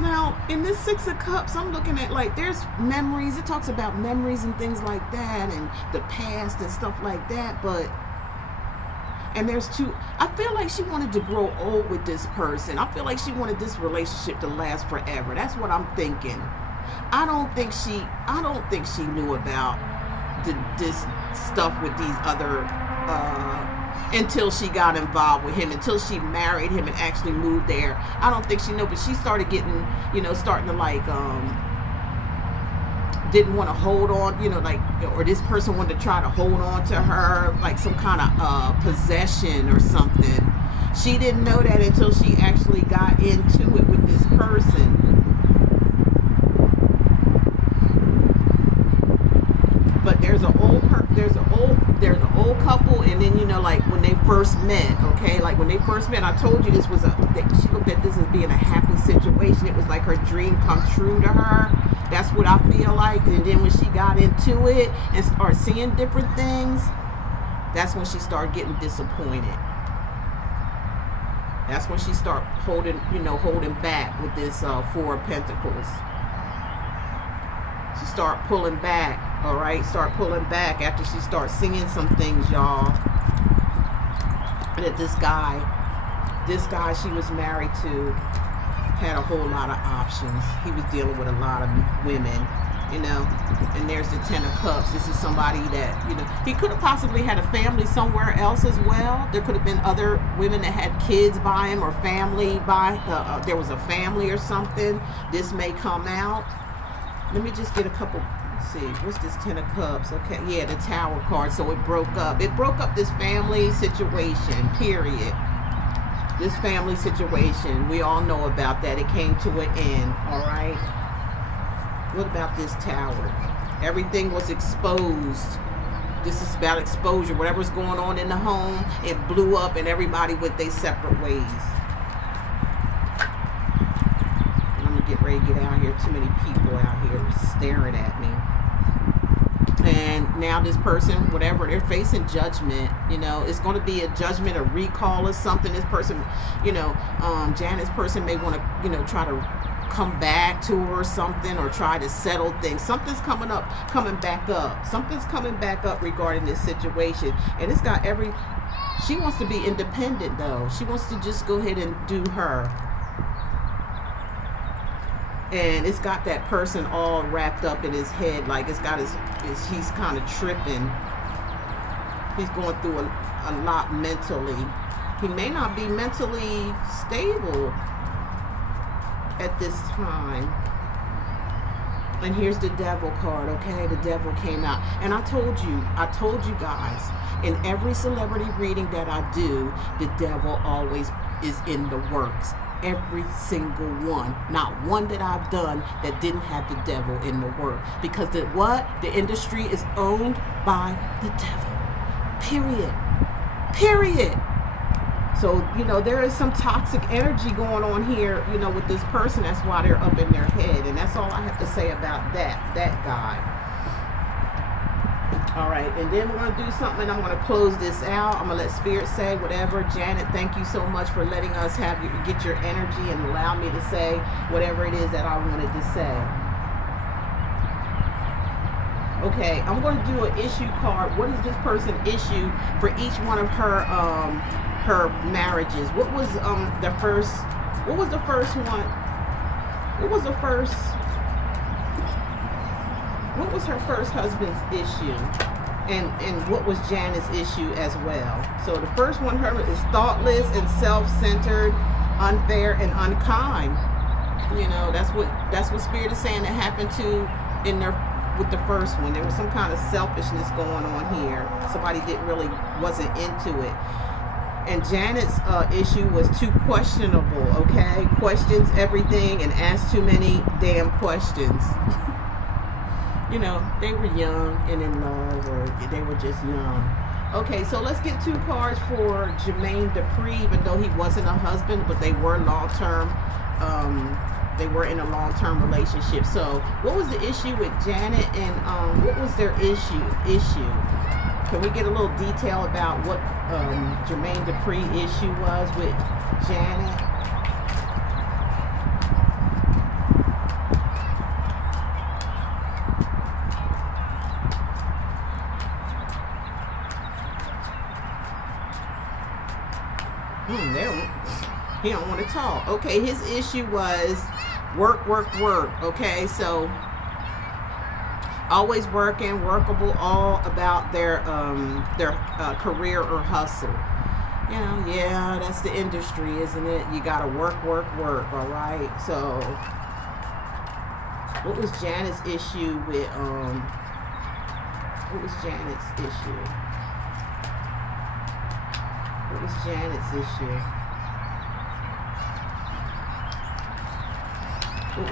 now in this Six of Cups, I'm looking at, like, there's memories. It talks about memories and things like that, and the past and stuff like that. And there's two. I feel like she wanted to grow old with this person. I feel like she wanted this relationship to last forever. That's what I'm thinking. I don't think she knew about this stuff with these other. Until she got involved with him, until she married him and actually moved there. I don't think she knew, but she started getting, starting to like, didn't want to hold on, or this person wanted to try to hold on to her, like some kind of possession or something. She didn't know that until she actually got into it with this person. But there's an old couple, and then like when they first met, okay, like when they first met, I told you this was she looked at this as being a happy situation. It was like her dream come true to her. That's what I feel like. And then when she got into it and started seeing different things, that's when she started getting disappointed. That's when she started holding back with this Four of Pentacles. She started pulling back. All right, start pulling back after she starts seeing some things, y'all. That this guy she was married to had a whole lot of options. He was dealing with a lot of women, and there's the Ten of Cups. This is somebody that, he could have possibly had a family somewhere else as well. There could have been other women that had kids by him, or family by, there was a family or something. This may come out. Let me just get a couple. See, what's this Ten of Cups? Okay, yeah, the Tower card. So it broke up this family situation, period. This family situation, we all know about that. It came to an end. All right, what about this Tower? Everything was exposed. This is about exposure. Whatever's going on in the home, it blew up, and everybody went their separate ways. Get ready to get out here. Too many people out here staring at me. And now this person, whatever, they're facing judgment. It's going to be a judgment, a recall or something. This person, Janet's person may want to, try to come back to her or something, or try to settle things. Something's coming back up. Something's coming back up regarding this situation. And it's got she wants to be independent, though. She wants to just go ahead and do her. And it's got that person all wrapped up in his head, like he's kind of tripping. He's going through a lot mentally. He may not be mentally stable at this time. And here's the Devil card, okay? The Devil came out. And I told you guys, in every celebrity reading that I do, the Devil always is in the works. Every single one. Not one that I've done that didn't have the devil in the work. Because the industry is owned by the devil. Period. So, there is some toxic energy going on here, with this person. That's why they're up in their head. And that's all I have to say about that guy. All right, and then we're going to do something. I'm going to close this out. I'm going to let Spirit say whatever. Janet, thank you so much for letting us get your energy and allow me to say whatever it is that I wanted to say. Okay, I'm going to do an issue card. What is this person issue for each one of her marriages? What was the first one? What was her first husband's issue? And what was Janet's issue as well? So the first one, Hermit, is thoughtless and self-centered, unfair and unkind. That's what Spirit is saying that happened with the first one. There was some kind of selfishness going on here. Somebody wasn't into it. And Janet's issue was too questionable, okay? Questions everything and asks too many damn questions. They were young and in love, or they were just young. Okay, so let's get 2 cards for Jermaine Dupri, even though he wasn't a husband, but they were long-term. They were in a long-term relationship. So what was the issue with Janet, and what was their issue? Can we get a little detail about what Jermaine Dupri issue was with Janet? He don't want to talk. Okay, his issue was work. Okay, so always working, workable, all about their career or hustle. Yeah, that's the industry, isn't it? You gotta work. All right. So, what was Janet's issue with What was Janet's issue? What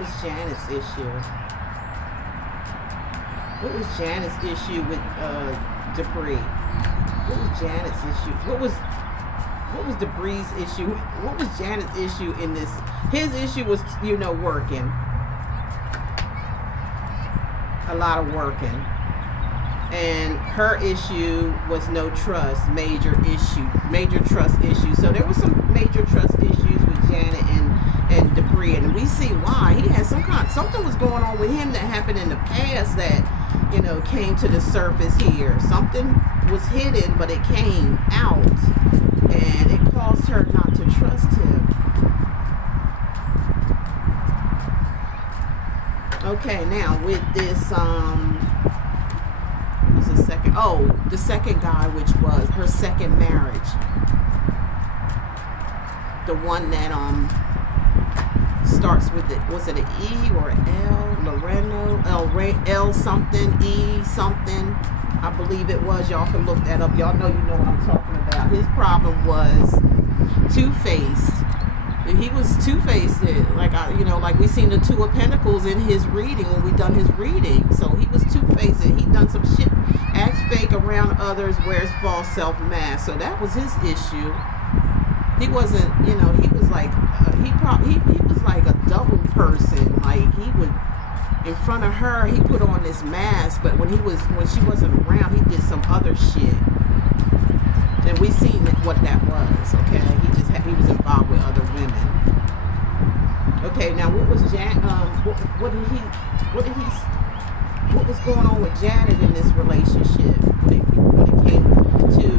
was Janet's issue with Dupri? What was Janet's issue? What was Dupri's issue? What was Janet's issue in this? His issue was, working. A lot of working. And her issue was no trust, major trust issue. So there was some major trust issues with Janet and Dupri, and we see why. He had something was going on with him that happened in the past that, came to the surface here. Something was hidden, but it came out, and it caused her not to trust him. Okay, now with this, the second guy, which was her second marriage. The one that starts with it, was it an E or an L? L something, E something. I believe it was. Y'all can look that up. Y'all know what I'm talking about. His problem was two-faced. He was two-faced, like we seen the Two of Pentacles in his reading when we done his reading. So he was two-faced, and he done some shit, acts fake around others, wears false self-mask. So that was his issue. He wasn't, he was like, he was like a double person. Like, he would, in front of her, he put on this mask, but when she wasn't around, he did some other shit. And we seen what that was, okay? He was involved with other women. Okay, now what was what was going on with Janet in this relationship when it came to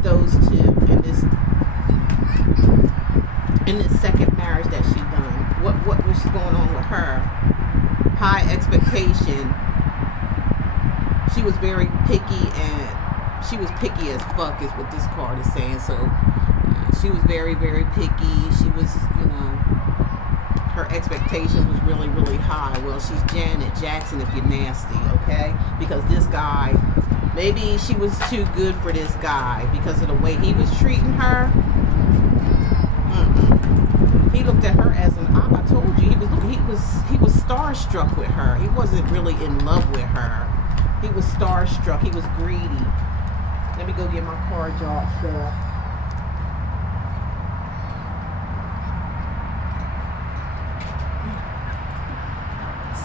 those two in this second marriage that she done? What was going on with her? High expectation. She was very picky, and she was picky as fuck is what this card is saying. So she was very, very picky. She was, her expectation was really, really high. Well, she's Janet Jackson if you're nasty, okay? Because this guy, maybe she was too good for this guy because of the way he was treating her. He looked at her as an, I told you, he was starstruck with her. He wasn't really in love with her. He was starstruck. He was greedy. Let me go get my card, y'all.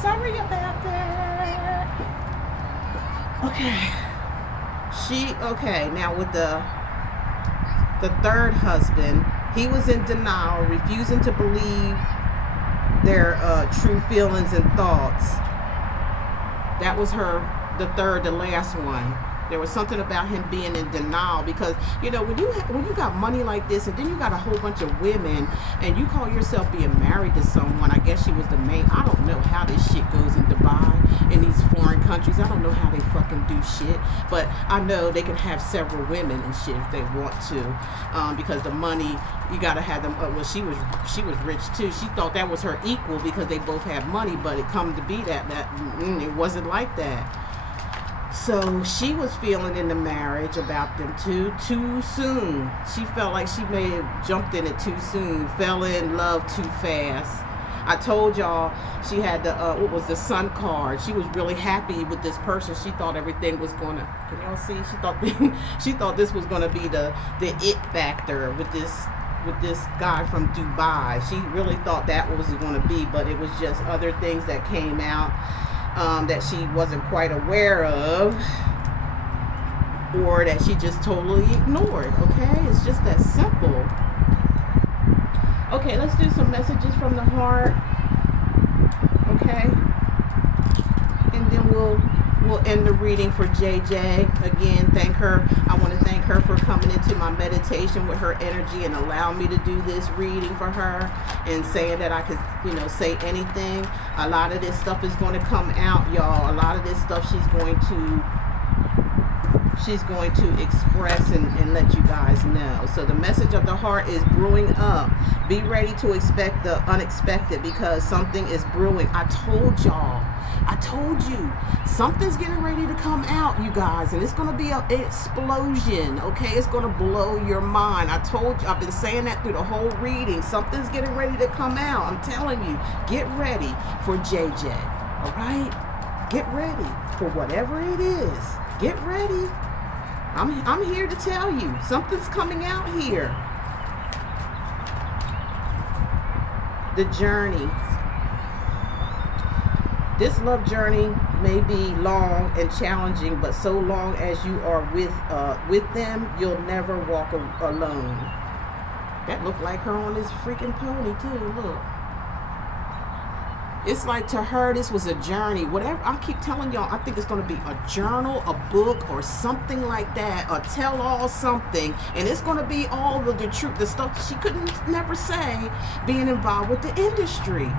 Sorry about that. Okay, now with the third husband, he was in denial, refusing to believe their true feelings and thoughts. That was the last one. There was something about him being in denial because, you know, when you got money like this and then you got a whole bunch of women and you call yourself being married to someone, I guess she was the main. I don't know how this shit goes in Dubai, in these foreign countries. I don't know how they fucking do shit, but I know they can have several women and shit if they want to, because the money, you gotta have them. Well, she was rich too. She thought that was her equal because they both had money, but it come to be that it wasn't like that. So she was feeling in the marriage about them too soon. She felt like she may have jumped in it too soon, fell in love too fast. I told y'all she had the Sun card. She was really happy with this person. She thought everything was gonna. Can y'all see? She thought this was gonna be the it factor with this guy from Dubai. She really thought that was going to be, but it was just other things that came out that she wasn't quite aware of, or that she just totally ignored. Okay, it's just that simple. Okay, let's do some messages from the heart. Okay, and then we'll end the reading for JJ. Again, thank her. I want to thank her for coming into my meditation with her energy and allowing me to do this reading for her and saying that I could, say anything. A lot of this stuff is going to come out, y'all. A lot of this stuff she's going to express and let you guys know. So the message of the heart is brewing up. Be ready to expect the unexpected because something is brewing. I told you, something's getting ready to come out, you guys, and it's going to be an explosion, okay? It's going to blow your mind. I told you, I've been saying that through the whole reading. Something's getting ready to come out. I'm telling you, get ready for JJ, all right? Get ready for whatever it is. Get ready. I'm here to tell you, something's coming out here. The journey. This love journey may be long and challenging, but so long as you are with them, you'll never walk alone. That looked like her on this freaking pony too. Look. It's like to her, this was a journey. Whatever, I keep telling y'all, I think it's going to be a journal, a book, or something like that, a tell-all something. And it's going to be all of the truth, the stuff she couldn't never say, being involved with the industry.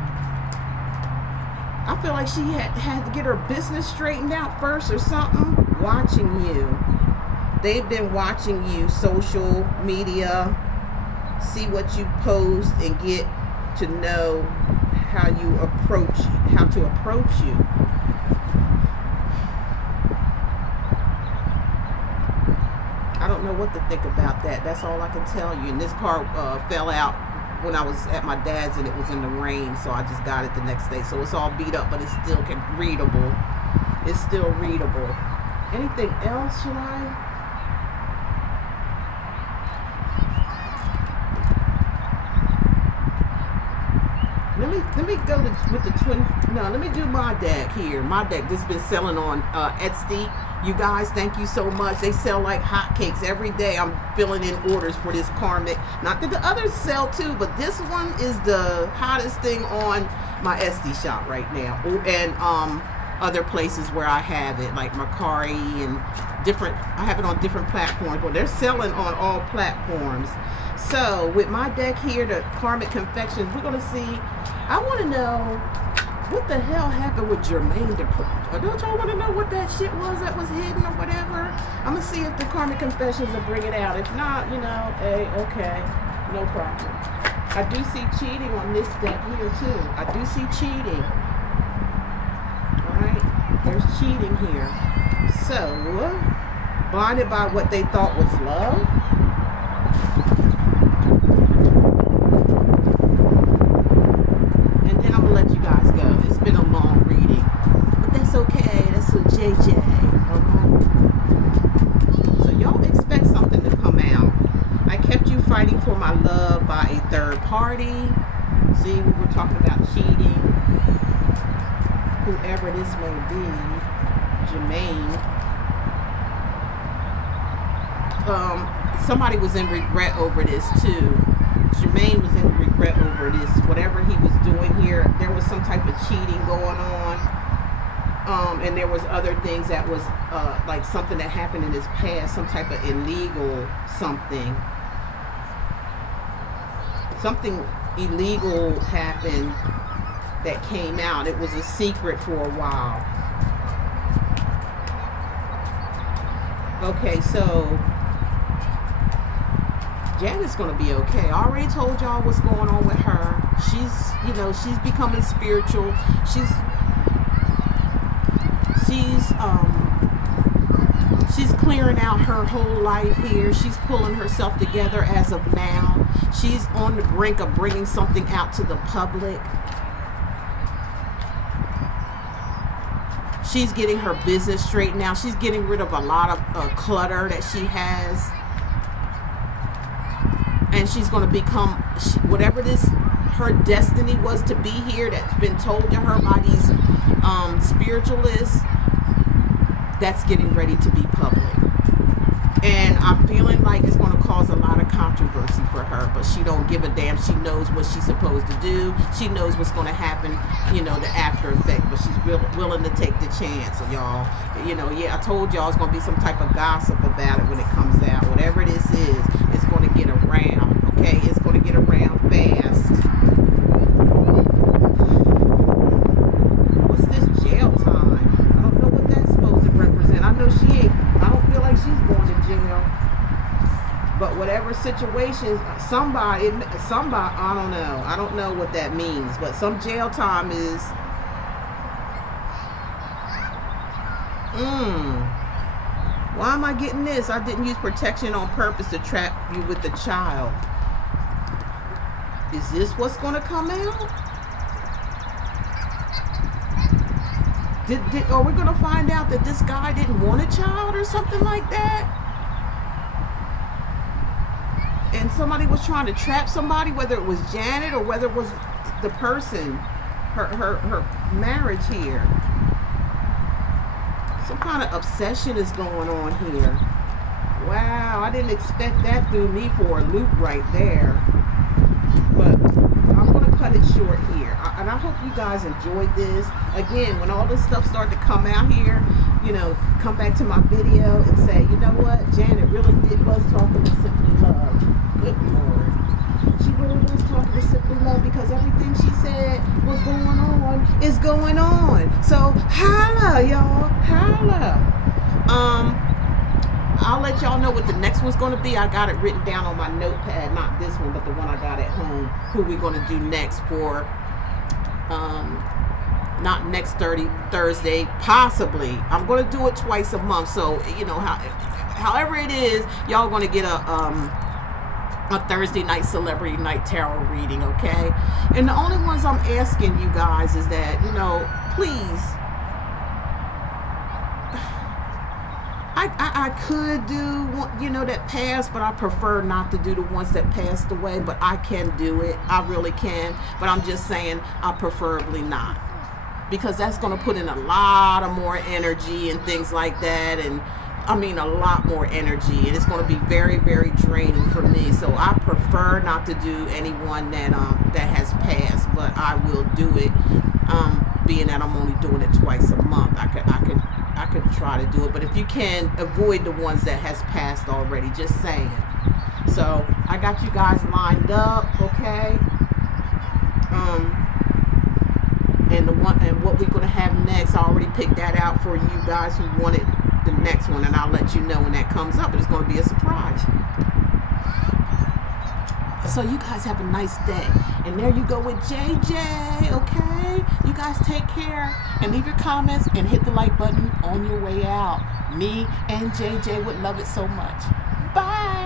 I feel like she had to get her business straightened out first or something. Watching you. They've been watching you, social media, see what you post and get to know how to approach you. I don't know what to think about that. That's all I can tell you. And this car fell out when I was at my dad's and it was in the rain, so I just got it the next day. So it's all beat up, but it's still readable. It's still readable. Anything else, should I? Let me go with the twin. No, let me do my deck here. My deck, this has been selling on Etsy. You guys, thank you so much. They sell like hotcakes every day. I'm filling in orders for this karmic. Not that the others sell too, but this one is the hottest thing on my Etsy shop right now. And other places where I have it, like Mercari and different. I have it on different platforms, but they're selling on all platforms. So with my deck here, the Karmic Confections, we're going to see. I want to know what the hell happened with Jermaine Dupri. Don't y'all want to know what that shit was that was hidden or whatever? I'm going to see if the Karmic Confessions will bring it out. If not, hey, okay, no problem. I do see cheating on this deck here too. I do see cheating. Alright, there's cheating here. So, blinded by what they thought was love. guys go. It's been a long reading, but that's okay. That's a JJ. Alright. So y'all expect something to come out. I kept you fighting for my love by a third party. See, we were talking about cheating. Whoever this may be, Jermaine. Somebody was in regret over this too. Jermaine was in regret over this. Whatever he was doing here, there was some type of cheating going on. And there was other things that was like something that happened in his past, some type of illegal something. Something illegal happened that came out. It was a secret for a while. Okay, so Janet's gonna be okay. I already told y'all what's going on with her. She's, you know, she's becoming spiritual. She's clearing out her whole life here. She's pulling herself together as of now. She's on the brink of bringing something out to the public. She's getting her business straight now. She's getting rid of a lot of clutter that she has. And she's going to become, whatever this, her destiny was to be here, that's been told to her by these spiritualists, that's getting ready to be public. And I'm feeling like it's going to cause a lot of controversy for her, but she don't give a damn. She knows what she's supposed to do. She knows what's going to happen, you know, the after effect, but she's willing to take the chance, y'all. You know, yeah, I told y'all it's going to be some type of gossip about it when it comes out. Whatever this is, it's going to get around, okay? It's going to get around fast. What's this jail time? I don't know what that's supposed to represent. I know she ain't, I don't feel like she's going to jail. But whatever situations, somebody, I don't know. I don't know what that means. But some jail time is, why am I getting this? I didn't use protection on purpose to trap you with the child. Is this what's going to come out? Are we going to find out that this guy didn't want a child or something like that? And somebody was trying to trap somebody, whether it was Janet or whether it was the person, her marriage here. Some kind of obsession is going on here. Wow, I didn't expect that threw me for a loop right there. But I'm going to cut it short here. And I hope you guys enjoyed this. Again, when all this stuff started to come out here, you know, come back to my video and say, you know what, Janet really was talking to Simply Love. Good Lord. She really was talking to Simply Love because everything she said was going on is going on. So holla, y'all. Holla. I'll let y'all know what the next one's going to be. I got it written down on my notepad. Not this one, but the one I got at home. Who we're going to do next for, not next Thursday, possibly. I'm going to do it twice a month. So, you know, however it is, y'all going to get a Thursday night celebrity night tarot reading, okay? And the only ones I'm asking you guys is that, you know, please, I could do, you know, that passed, but I prefer not to do the ones that passed away, but I can do it. I really can. But I'm just saying I preferably not. Because that's going to put in a lot of more energy and things like that. And I mean, a lot more energy. And it's going to be very, very draining for me. So I prefer not to do anyone that has passed, but I will do it. Being that I'm only doing it twice a month, I could try to do it, but if you can avoid the ones that has passed already, just saying. So I got you guys lined up, okay? And what we're gonna have next, I already picked that out for you guys who wanted the next one, and I'll let you know when that comes up. But it's gonna be a surprise. So you guys have a nice day. And there you go with JJ, okay? You guys take care and leave your comments and hit the like button on your way out. Me and JJ would love it so much. Bye.